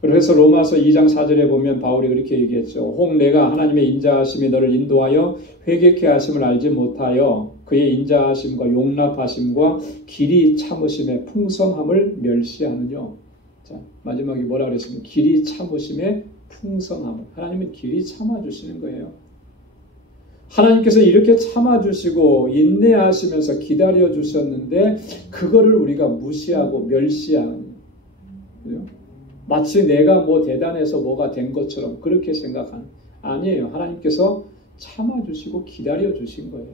그래서 로마서 2장 4절에 보면 바울이 그렇게 얘기했죠. 혹 내가 하나님의 인자하심이 너를 인도하여 회개케 하심을 알지 못하여 그의 인자하심과 용납하심과 길이 참으심의 풍성함을 멸시하느뇨. 자, 마지막에 뭐라 그랬습니까? 길이 참으심의 풍성함을. 하나님은 길이 참아주시는 거예요. 하나님께서 이렇게 참아주시고 인내하시면서 기다려주셨는데 그거를 우리가 무시하고 멸시하는 거예요. 마치 내가 대단해서 뭐가 된 것처럼 그렇게 생각하는. 아니에요. 하나님께서 참아주시고 기다려주신 거예요.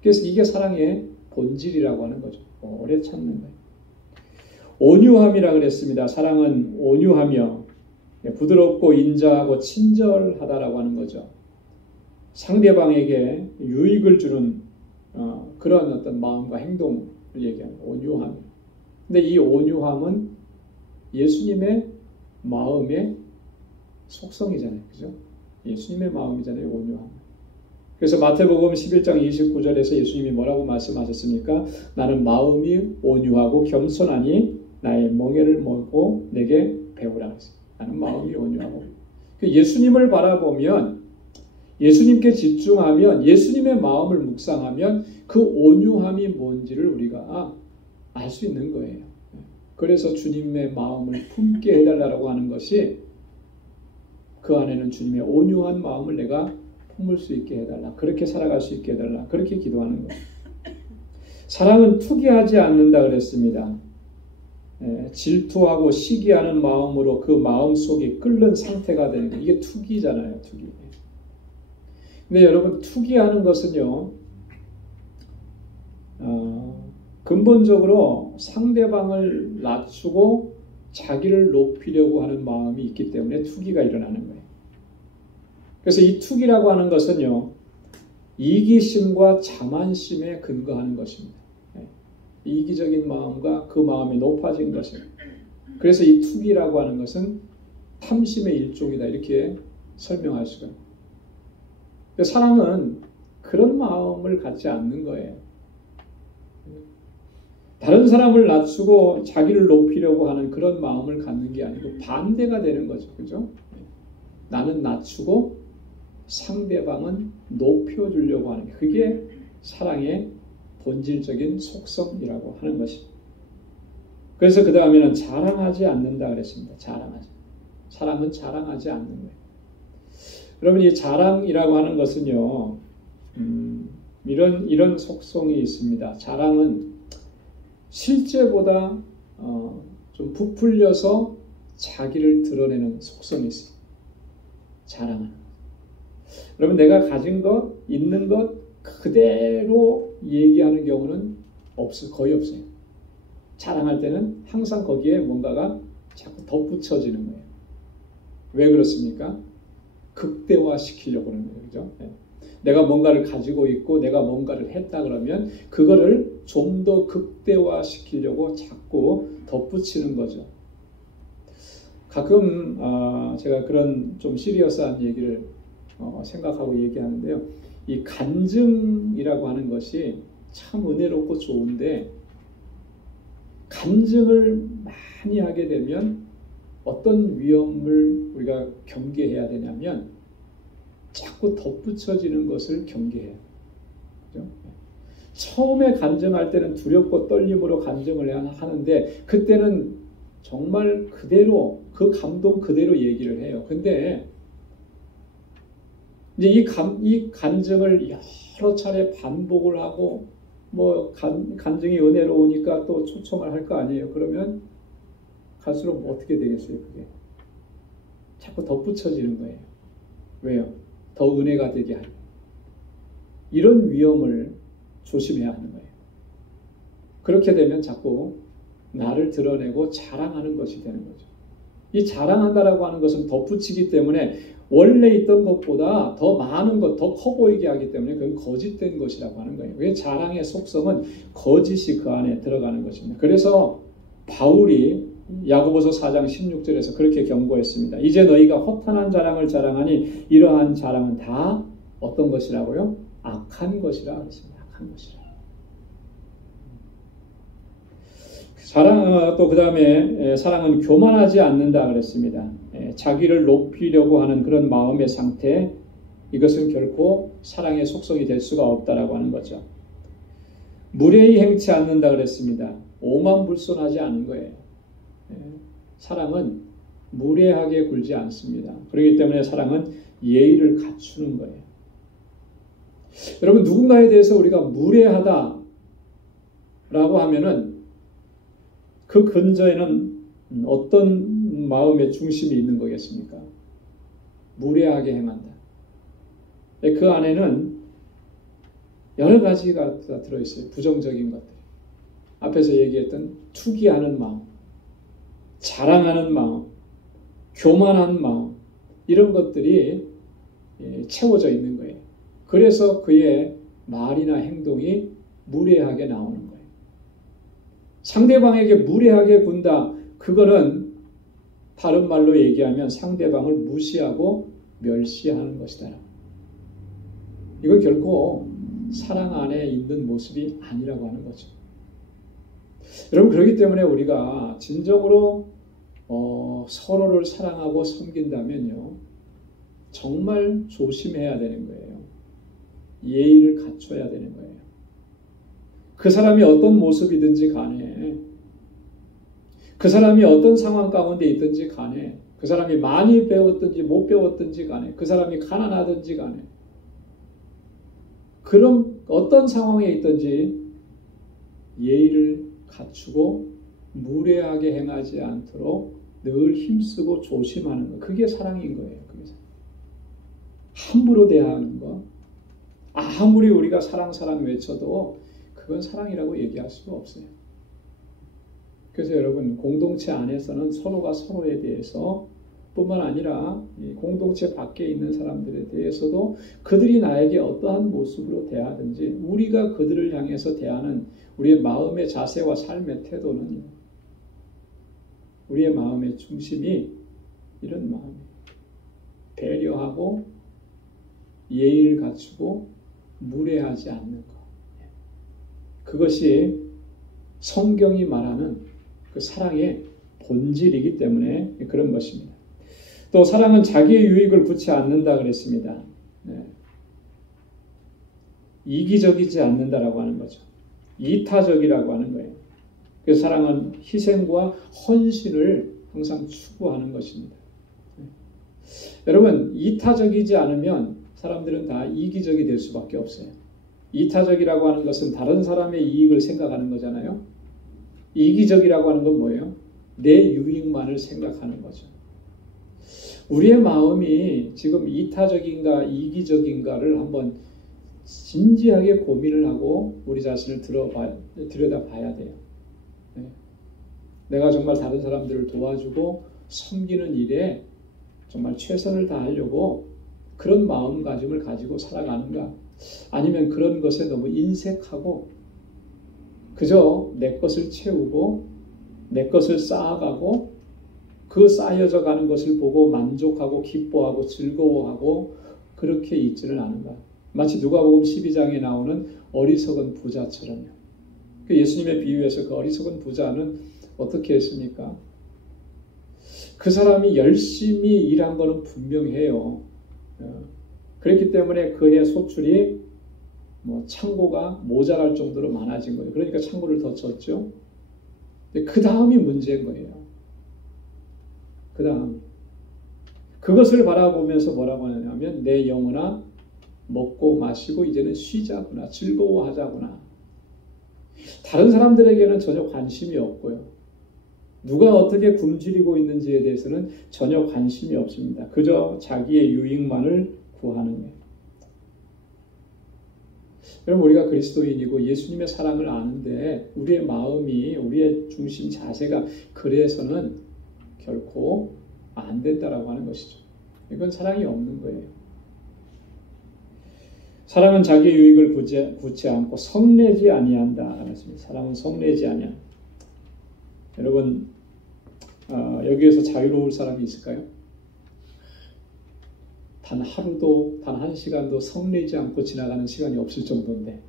그래서 이게 사랑의 본질이라고 하는 거죠. 오래 참는 거예요. 온유함이라 그랬습니다. 사랑은 온유하며 부드럽고 인자하고 친절하다라고 하는 거죠. 상대방에게 유익을 주는 그런 어떤 마음과 행동을 얘기하는 온유함. 근데 이 온유함은 예수님의 마음의 속성이잖아요. 그죠? 예수님의 마음이잖아요. 온유함. 그래서 마태복음 11장 29절에서 예수님이 뭐라고 말씀하셨습니까? 나는 마음이 온유하고 겸손하니 나의 멍에를 먹고 내게 배우라 했어요. 나는 마음이 온유하고. 예수님을 바라보면 예수님께 집중하면 예수님의 마음을 묵상하면 그 온유함이 뭔지를 우리가 알 수 있는 거예요. 그래서 주님의 마음을 품게 해달라고 하는 것이 그 안에는 주님의 온유한 마음을 내가 품을 수 있게 해달라. 그렇게 살아갈 수 있게 해달라. 그렇게 기도하는 거예요. 사랑은 투기하지 않는다 그랬습니다. 질투하고 시기하는 마음으로 그 마음 속이 끓는 상태가 되는 거예요. 이게 투기잖아요. 투기. 근데 여러분 투기하는 것은요. 근본적으로 상대방을 낮추고 자기를 높이려고 하는 마음이 있기 때문에 투기가 일어나는 거예요. 그래서 이 투기라고 하는 것은요. 이기심과 자만심에 근거하는 것입니다. 이기적인 마음과 그 마음이 높아진 것입니다. 그래서 이 투기라고 하는 것은 탐심의 일종이다. 이렇게 설명할 수가 있습니다. 사랑은 그런 마음을 갖지 않는 거예요. 다른 사람을 낮추고 자기를 높이려고 하는 그런 마음을 갖는 게 아니고 반대가 되는 거죠. 그죠? 나는 낮추고 상대방은 높여주려고 하는 게 그게 사랑의 본질적인 속성이라고 하는 것입니다. 그래서 그 다음에는 자랑하지 않는다 그랬습니다. 자랑하지. 사랑은 자랑하지 않는 거예요. 여러분 이 자랑이라고 하는 것은요. 이런 속성이 있습니다. 자랑은 실제보다 좀 부풀려서 자기를 드러내는 속성이 있어요. 자랑은. 여러분 내가 가진 것, 있는 것 그대로 얘기하는 경우는 거의 없어요. 자랑할 때는 항상 거기에 뭔가가 자꾸 덧붙여지는 거예요. 왜 그렇습니까? 극대화시키려고 하는 거예요. 그죠? 내가 뭔가를 가지고 있고 내가 뭔가를 했다 그러면 그거를 좀 더 극대화시키려고 자꾸 덧붙이는 거죠. 가끔 제가 그런 좀 시리어스한 얘기를 생각하고 얘기하는데요. 이 간증이라고 하는 것이 참 은혜롭고 좋은데 간증을 많이 하게 되면 어떤 위험을 우리가 경계해야 되냐면 자꾸 덧붙여지는 것을 경계해요. 그렇죠? 처음에 간증할 때는 두렵고 떨림으로 간증을 하는데 그때는 정말 그대로 그 감동 그대로 얘기를 해요. 근데 이제 이 간증을 여러 차례 반복을 하고 뭐 간증이 은혜로우니까 또 초청을 할 거 아니에요. 그러면 갈수록 뭐 어떻게 되겠어요, 그게? 자꾸 덧붙여지는 거예요. 왜요? 더 은혜가 되게 하려. 이런 위험을 조심해야 하는 거예요. 그렇게 되면 자꾸 나를 드러내고 자랑하는 것이 되는 거죠. 이 자랑한다라고 하는 것은 덧붙이기 때문에 원래 있던 것보다 더 많은 것, 더 커 보이게 하기 때문에 그건 거짓된 것이라고 하는 거예요. 왜 자랑의 속성은 거짓이 그 안에 들어가는 것입니다. 그래서 바울이 야고보서 4장 16절에서 그렇게 경고했습니다. 이제 너희가 허탄한 자랑을 자랑하니 이러한 자랑은 다 어떤 것이라고요? 악한 것이라 그랬습니다. 악한 것이라. 또 그 다음에 사랑은 교만하지 않는다 그랬습니다. 자기를 높이려고 하는 그런 마음의 상태, 이것은 결코 사랑의 속성이 될 수가 없다라고 하는 거죠. 무례히 행치 않는다 그랬습니다. 오만불손하지 않은 거예요. 사랑은 무례하게 굴지 않습니다. 그렇기 때문에 사랑은 예의를 갖추는 거예요. 여러분, 누군가에 대해서 우리가 무례하다라고 하면은 그 근저에는 어떤 마음의 중심이 있는 거겠습니까? 무례하게 행한다. 그 안에는 여러 가지가 들어있어요. 부정적인 것들. 앞에서 얘기했던 투기하는 마음, 자랑하는 마음, 교만한 마음, 이런 것들이 채워져 있는 거예요. 그래서 그의 말이나 행동이 무례하게 나오는 거예요. 상대방에게 무례하게 군다. 그거는 다른 말로 얘기하면 상대방을 무시하고 멸시하는 것이다. 이건 결코 사랑 안에 있는 모습이 아니라고 하는 거죠. 여러분, 그렇기 때문에 우리가 진정으로 서로를 사랑하고 섬긴다면요, 정말 조심해야 되는 거예요. 예의를 갖춰야 되는 거예요. 그 사람이 어떤 모습이든지 간에, 그 사람이 어떤 상황 가운데 있든지 간에, 그 사람이 많이 배웠든지 못 배웠든지 간에, 그 사람이 가난하든지 간에, 그런 어떤 상황에 있든지 예의를 갖추고 무례하게 행하지 않도록 늘 힘쓰고 조심하는 것, 그게 사랑인 거예요. 그게 함부로 대하는 것, 아무리 우리가 사랑 외쳐도 그건 사랑이라고 얘기할 수가 없어요. 그래서 여러분, 공동체 안에서는 서로가 서로에 대해서 뿐만 아니라 공동체 밖에 있는 사람들에 대해서도 그들이 나에게 어떠한 모습으로 대하든지 우리가 그들을 향해서 대하는 우리의 마음의 자세와 삶의 태도는, 우리의 마음의 중심이 이런 마음이에요. 배려하고 예의를 갖추고 무례하지 않는 것. 그것이 성경이 말하는 그 사랑의 본질이기 때문에 그런 것입니다. 또 사랑은 자기의 유익을 구치 않는다 그랬습니다. 이기적이지 않는다라고 하는 거죠. 이타적이라고 하는 거예요. 그래서 사랑은 희생과 헌신을 항상 추구하는 것입니다. 여러분, 이타적이지 않으면 사람들은 다 이기적이 될 수밖에 없어요. 이타적이라고 하는 것은 다른 사람의 이익을 생각하는 거잖아요. 이기적이라고 하는 건 뭐예요? 내 유익만을 생각하는 거죠. 우리의 마음이 지금 이타적인가 이기적인가를 한번 진지하게 고민을 하고 우리 자신을 들여다봐야 돼요. 내가 정말 다른 사람들을 도와주고 섬기는 일에 정말 최선을 다하려고 그런 마음가짐을 가지고 살아가는가? 아니면 그런 것에 너무 인색하고 그저 내 것을 채우고 내 것을 쌓아가고 그 쌓여져 가는 것을 보고 만족하고 기뻐하고 즐거워하고 그렇게 있지는 않은가? 마치 누가복음 12장에 나오는 어리석은 부자처럼요. 예수님의 비유에서 그 어리석은 부자는 어떻게 했습니까? 그 사람이 열심히 일한 거는 분명해요. 그렇기 때문에 그의 소출이 창고가 모자랄 정도로 많아진 거예요. 그러니까 창고를 더 쳤죠. 그 다음이 문제인 거예요. 그 다음 그것을 바라보면서 뭐라고 하냐면 내 영혼아 먹고 마시고 이제는 쉬자구나, 즐거워하자구나. 다른 사람들에게는 전혀 관심이 없고요. 누가 어떻게 굶주리고 있는지에 대해서는 전혀 관심이 없습니다. 그저 자기의 유익만을 구하는 거예요. 여러분, 우리가 그리스도인이고 예수님의 사랑을 아는데 우리의 마음이, 우리의 중심 자세가 그래서는 결코 안 된다라고 하는 것이죠. 이건 사랑이 없는 거예요. 사랑은 자기 유익을 구치 않고 성내지 아니한다. 사랑은 성내지 아니한다. 여러분, 여기에서 자유로울 사람이 있을까요? 단 하루도, 단 한 시간도 성내지 않고 지나가는 시간이 없을 정도인데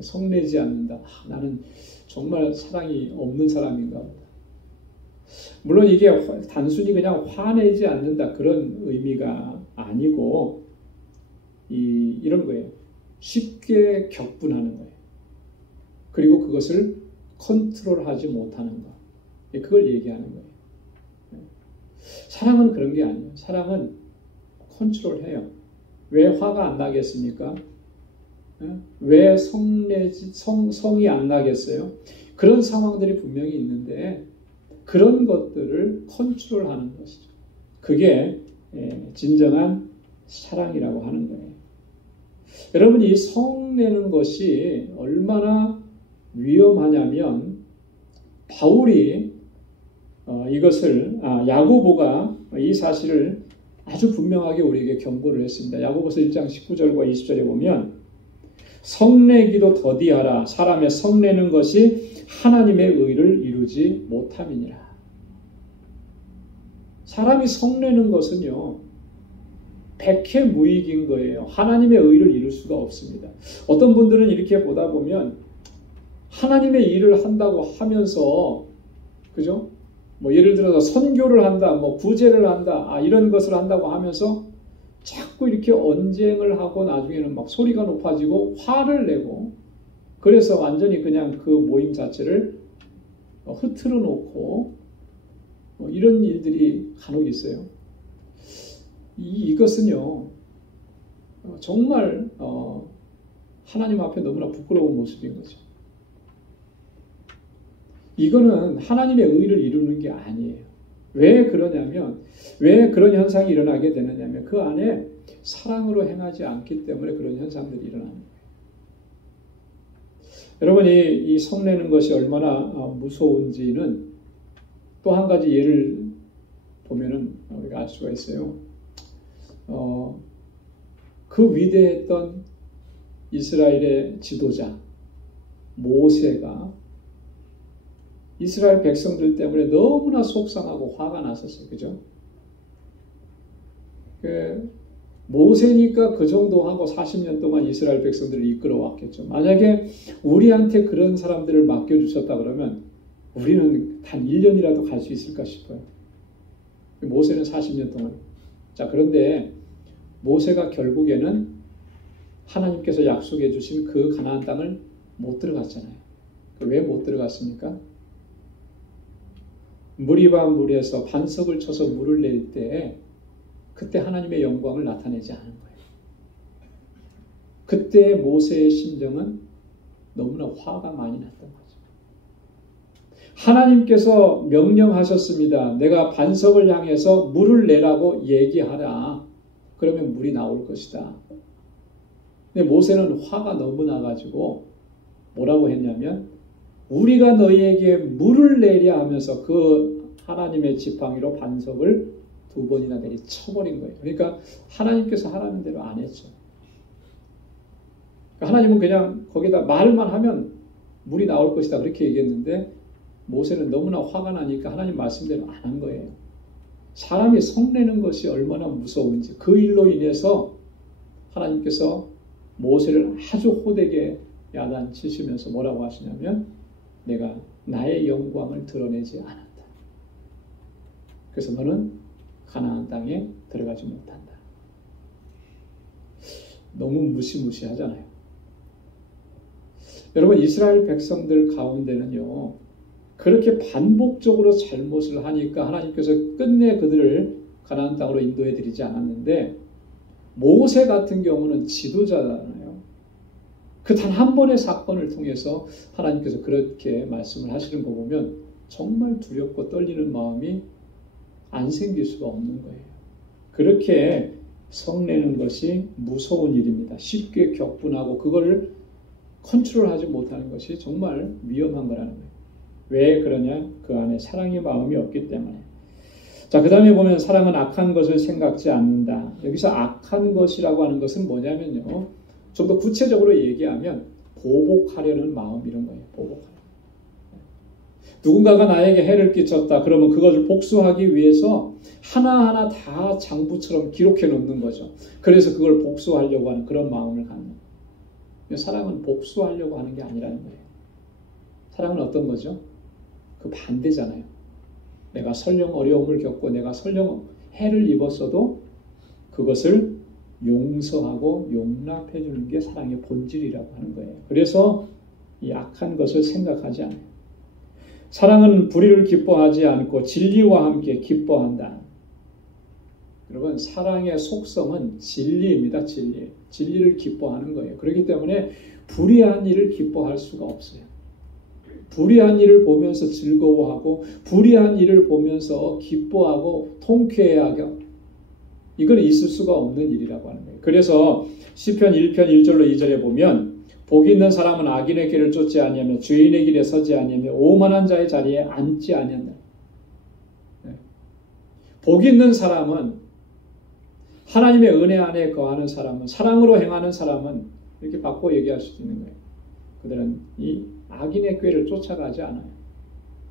성내지 않는다. 나는 정말 사랑이 없는 사람인가 보다. 물론 이게 단순히 그냥 화내지 않는다 그런 의미가 아니고 이런 거예요. 쉽게 격분하는 거예요. 그리고 그것을 컨트롤하지 못하는 거. 그걸 얘기하는 거예요. 사랑은 그런 게 아니에요. 사랑은 컨트롤해요. 왜 화가 안 나겠습니까? 왜 성이 안 나겠어요? 그런 상황들이 분명히 있는데 그런 것들을 컨트롤하는 것이죠. 그게 진정한 사랑이라고 하는 거예요. 여러분, 이 성내는 것이 얼마나 위험하냐면 바울이 이것을 야고보가 이 사실을 아주 분명하게 우리에게 경고를 했습니다. 야고보서 1장 19절과 20절에 보면 성내기도 더디하라. 사람의 성내는 것이 하나님의 의를 이루지 못함이니라. 사람이 성내는 것은요, 백해무익인 거예요. 하나님의 의를 이룰 수가 없습니다. 어떤 분들은 이렇게 보다 보면 하나님의 일을 한다고 하면서, 그죠? 뭐 예를 들어서 선교를 한다, 뭐 구제를 한다, 이런 것을 한다고 하면서 자꾸 이렇게 언쟁을 하고 나중에는 막 소리가 높아지고 화를 내고, 그래서 완전히 그냥 그 모임 자체를 흐트러 놓고 이런 일들이 간혹 있어요. 이것은요 정말 하나님 앞에 너무나 부끄러운 모습인 거죠. 이거는 하나님의 의를 이루는 게 아니에요. 왜 그러냐면, 왜 그런 현상이 일어나게 되느냐면 그 안에 사랑으로 행하지 않기 때문에 그런 현상들이 일어나는 거예요. 여러분이 이 성내는 것이 얼마나 무서운지는 또 한 가지 예를 보면은 우리가 알 수가 있어요. 그 위대했던 이스라엘의 지도자 모세가 이스라엘 백성들 때문에 너무나 속상하고 화가 났었어요. 그죠? 모세니까 그 정도 하고 40년 동안 이스라엘 백성들을 이끌어왔겠죠. 만약에 우리한테 그런 사람들을 맡겨주셨다 그러면 우리는 단 1년이라도 갈 수 있을까 싶어요. 모세는 40년 동안. 자, 그런데 모세가 결국에는 하나님께서 약속해 주신 그 가나안 땅을 못 들어갔잖아요. 왜 못 들어갔습니까? 무리바 물에서 반석을 쳐서 물을 낼 때 그때 하나님의 영광을 나타내지 않은 거예요. 그때 모세의 심정은 너무나 화가 많이 났던 거죠. 하나님께서 명령하셨습니다. 내가 반석을 향해서 물을 내라고 얘기하라. 그러면 물이 나올 것이다. 근데 모세는 화가 너무 나가지고 뭐라고 했냐면 우리가 너희에게 물을 내려 하면서 그 하나님의 지팡이로 반석을 2번이나 내리쳐버린 거예요. 그러니까 하나님께서 하라는 대로 안 했죠. 하나님은 그냥 거기다 말만 하면 물이 나올 것이다 그렇게 얘기했는데 모세는 너무나 화가 나니까 하나님 말씀대로 안 한 거예요. 사람이 성내는 것이 얼마나 무서운지 그 일로 인해서 하나님께서 모세를 아주 호되게 야단치시면서 뭐라고 하시냐면 내가 나의 영광을 드러내지 않았다. 그래서 너는 가나안 땅에 들어가지 못한다. 너무 무시무시하잖아요. 여러분, 이스라엘 백성들 가운데는요 그렇게 반복적으로 잘못을 하니까 하나님께서 끝내 그들을 가나안 땅으로 인도해 드리지 않았는데 모세 같은 경우는 지도자잖아요. 그 단 한 번의 사건을 통해서 하나님께서 그렇게 말씀을 하시는 거 보면 정말 두렵고 떨리는 마음이 안 생길 수가 없는 거예요. 그렇게 성내는 것이 무서운 일입니다. 쉽게 격분하고 그걸 컨트롤하지 못하는 것이 정말 위험한 거라는 거예요. 왜 그러냐? 그 안에 사랑의 마음이 없기 때문에. 자, 그 다음에 보면 사랑은 악한 것을 생각지 않는다. 여기서 악한 것이라고 하는 것은 뭐냐면요. 좀 더 구체적으로 얘기하면 보복하려는 마음 이런 거예요. 보복하려. 누군가가 나에게 해를 끼쳤다. 그러면 그것을 복수하기 위해서 하나하나 다 장부처럼 기록해 놓는 거죠. 그래서 그걸 복수하려고 하는 그런 마음을 갖는 거예요. 사랑은 복수하려고 하는 게 아니라는 거예요. 사랑은 어떤 거죠? 그 반대잖아요. 내가 설령 어려움을 겪고 내가 설령 해를 입었어도 그것을 용서하고 용납해 주는 게 사랑의 본질이라고 하는 거예요. 그래서 이 악한 것을 생각하지 않아요. 사랑은 불의를 기뻐하지 않고 진리와 함께 기뻐한다. 여러분, 사랑의 속성은 진리입니다. 진리. 진리를 기뻐하는 거예요. 그렇기 때문에 불의한 일을 기뻐할 수가 없어요. 불의한 일을 보면서 즐거워하고 불의한 일을 보면서 기뻐하고 통쾌해하고 이건 있을 수가 없는 일이라고 하는 거예요. 그래서 시편 1편 1절로 2절에 보면 복 있는 사람은 악인의 길을 쫓지 아니하며 죄인의 길에 서지 아니하며 오만한 자의 자리에 앉지 아니한다. 복 있는 사람은 하나님의 은혜 안에 거하는 사람은 사랑으로 행하는 사람은 이렇게 바꿔 얘기할 수도 있는 거예요. 그들은 이 악인의 꾀를 쫓아가지 않아요.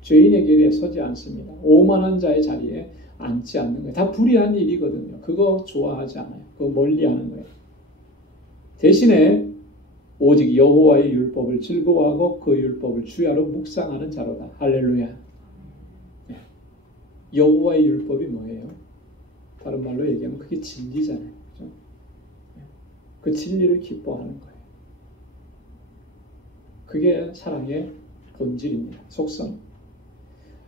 죄인의 길에 서지 않습니다. 오만한 자의 자리에 앉지 않는 거예요. 다 불의한 일이거든요. 그거 좋아하지 않아요. 그거 멀리하는 거예요. 대신에 오직 여호와의 율법을 즐거워하고 그 율법을 주야로 묵상하는 자로다. 할렐루야. 여호와의 율법이 뭐예요? 다른 말로 얘기하면 그게 진리잖아요. 그죠? 그 진리를 기뻐하는 거예요. 그게 사랑의 본질입니다. 속성.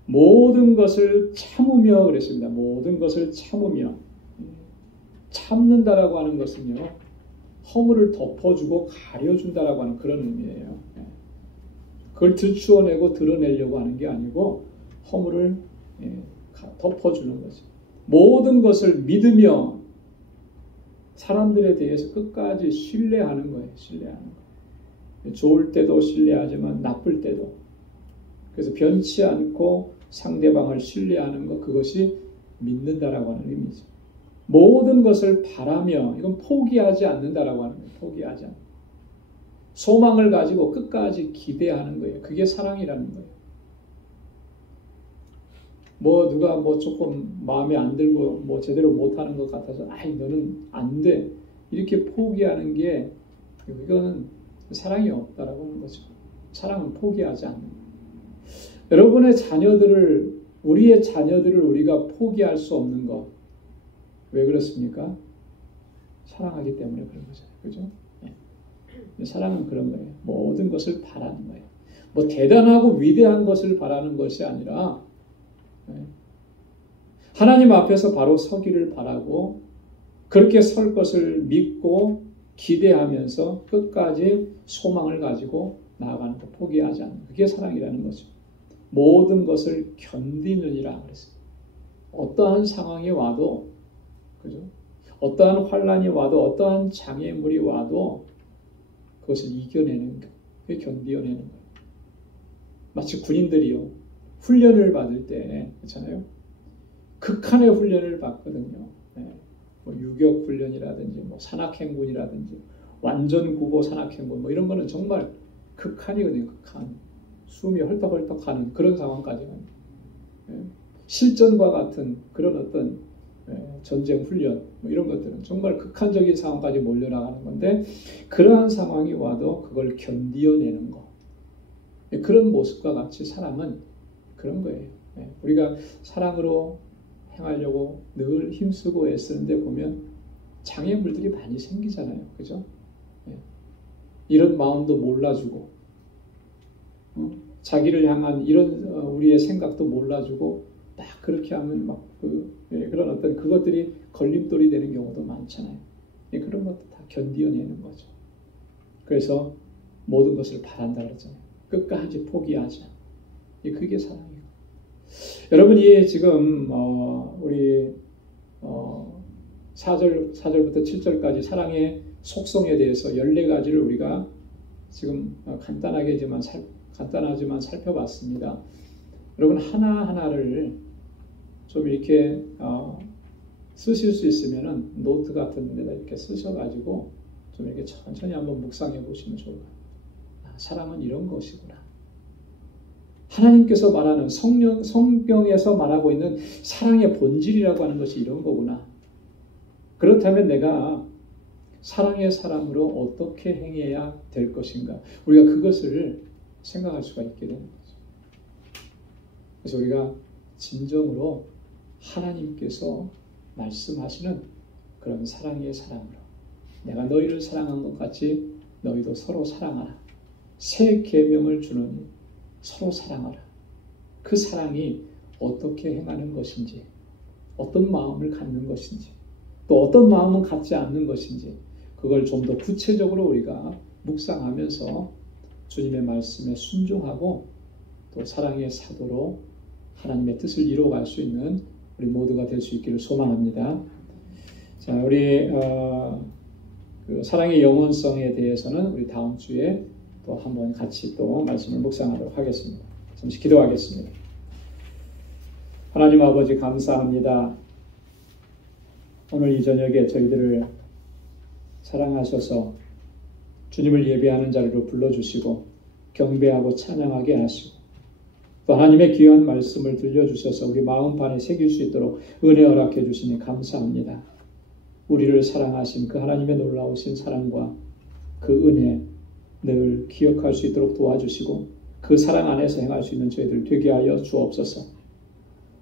모든 것을 참으며 그랬습니다. 모든 것을 참으며. 참는다라고 하는 것은요. 허물을 덮어주고 가려준다라고 하는 그런 의미예요. 그걸 들추어내고 드러내려고 하는 게 아니고 허물을 덮어주는 거죠. 모든 것을 믿으며 사람들에 대해서 끝까지 신뢰하는 거예요. 신뢰하는 거예요. 좋을 때도 신뢰하지만 나쁠 때도. 그래서 변치 않고 상대방을 신뢰하는 것, 그것이 믿는다라고 하는 의미죠. 모든 것을 바라며, 이건 포기하지 않는다라고 하는 거예요. 포기하지 않는. 소망을 가지고 끝까지 기대하는 거예요. 그게 사랑이라는 거예요. 누가 조금 마음에 안 들고 제대로 못하는 것 같아서 아이 너는 안 돼. 이렇게 포기하는 게 이거는 사랑이 없다라고 하는 거죠. 사랑은 포기하지 않는 거예요. 여러분의 자녀들을, 우리의 자녀들을 우리가 포기할 수 없는 것. 왜 그렇습니까? 사랑하기 때문에 그런 거잖아요. 그죠? 네. 사랑은 그런 거예요. 모든 것을 바라는 거예요. 대단하고 위대한 것을 바라는 것이 아니라 하나님 앞에서 바로 서기를 바라고 그렇게 설 것을 믿고 기대하면서 끝까지 소망을 가지고 나아가는 거 포기하지 않는 거. 그게 사랑이라는 거죠. 모든 것을 견디느니라 그랬어요. 어떠한 상황이 와도, 그죠? 어떠한 환란이 와도, 어떠한 장애물이 와도 그것을 이겨내는 거. 그게 견디어내는 거예요. 마치 군인들이요. 훈련을 받을 때, 그렇잖아요. 극한의 훈련을 받거든요. 유격 훈련이라든지, 산악행군이라든지, 완전 구보 산악행군, 이런 거는 정말 극한이거든요. 극한. 숨이 헐떡헐떡하는 그런 상황까지 갑니다. 실전과 같은 그런 어떤 전쟁 훈련, 이런 것들은 정말 극한적인 상황까지 몰려나가는 건데, 그러한 상황이 와도 그걸 견디어내는 거. 그런 모습과 같이 사랑은 그런 거예요. 우리가 사랑으로 행하려고 늘 힘쓰고 애쓰는데 보면 장애물들이 많이 생기잖아요. 그죠? 이런 마음도 몰라주고, 자기를 향한 이런 우리의 생각도 몰라주고, 딱 그렇게 하면 그런 어떤 그것들이 걸림돌이 되는 경우도 많잖아요. 그런 것도 다 견디어내는 거죠. 그래서 모든 것을 바란다 그러잖아요. 끝까지 포기하자. 그게 사랑이에요. 여러분이 지금 우리 4절부터 7절까지 사랑의 속성에 대해서 14가지를 우리가 지금 간단하지만 살펴봤습니다. 여러분 하나하나를 좀 이렇게 쓰실 수 있으면은 노트 같은 데다 이렇게 쓰셔가지고 좀 이렇게 천천히 한번 묵상해 보시면 좋을 것 같아요. 사랑은 이런 것이구나. 하나님께서 말하는 성경에서 말하고 있는 사랑의 본질이라고 하는 것이 이런 거구나. 그렇다면 내가 사랑의 사람으로 어떻게 행해야 될 것인가. 우리가 그것을 생각할 수가 있게 되는 거죠. 그래서 우리가 진정으로 하나님께서 말씀하시는 그런 사랑의 사람으로 내가 너희를 사랑한 것 같이 너희도 서로 사랑하라. 새 계명을 주노니 서로 사랑하라. 그 사랑이 어떻게 행하는 것인지, 어떤 마음을 갖는 것인지, 또 어떤 마음은 갖지 않는 것인지, 그걸 좀 더 구체적으로 우리가 묵상하면서 주님의 말씀에 순종하고 또 사랑의 사도로 하나님의 뜻을 이루어갈 수 있는 우리 모두가 될 수 있기를 소망합니다. 자, 우리 그 사랑의 영원성에 대해서는 우리 다음 주에 또 한번 같이 또 말씀을 묵상하도록 하겠습니다. 잠시 기도하겠습니다. 하나님 아버지 감사합니다. 오늘 이 저녁에 저희들을 사랑하셔서 주님을 예배하는 자리로 불러주시고 경배하고 찬양하게 하시고 또 하나님의 귀한 말씀을 들려주셔서 우리 마음판에 새길 수 있도록 은혜 허락해 주시니 감사합니다. 우리를 사랑하신 그 하나님의 놀라우신 사랑과 그 은혜 늘 기억할 수 있도록 도와주시고 그 사랑 안에서 행할 수 있는 저희들 되게 하여 주옵소서.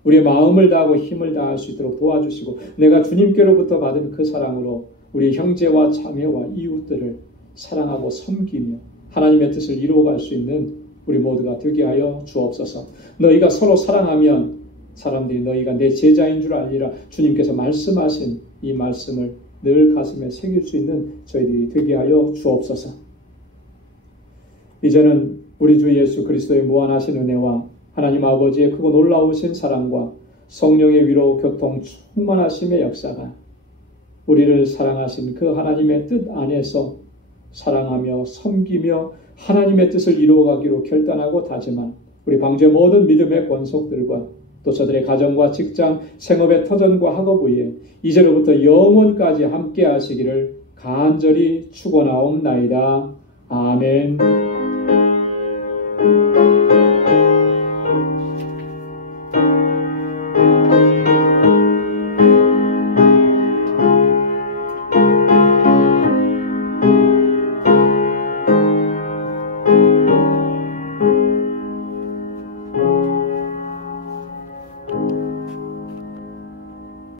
우리의 마음을 다하고 힘을 다할 수 있도록 도와주시고 내가 주님께로부터 받은 그 사랑으로 우리 형제와 자매와 이웃들을 사랑하고 섬기며 하나님의 뜻을 이루어갈 수 있는 우리 모두가 되게 하여 주옵소서. 너희가 서로 사랑하면 사람들이 너희가 내 제자인 줄 알리라. 주님께서 말씀하신 이 말씀을 늘 가슴에 새길 수 있는 저희들이 되게 하여 주옵소서. 이제는 우리 주 예수 그리스도의 무한하신 은혜와 하나님 아버지의 크고 놀라우신 사랑과 성령의 위로 교통 충만하심의 역사가 우리를 사랑하신 그 하나님의 뜻 안에서 사랑하며 섬기며 하나님의 뜻을 이루어가기로 결단하고 다짐한 우리 방주의 모든 믿음의 권속들과 또 저들의 가정과 직장, 생업의 터전과 학업 위에 이제로부터 영원까지 함께 하시기를 간절히 축원하옵나이다. 아멘.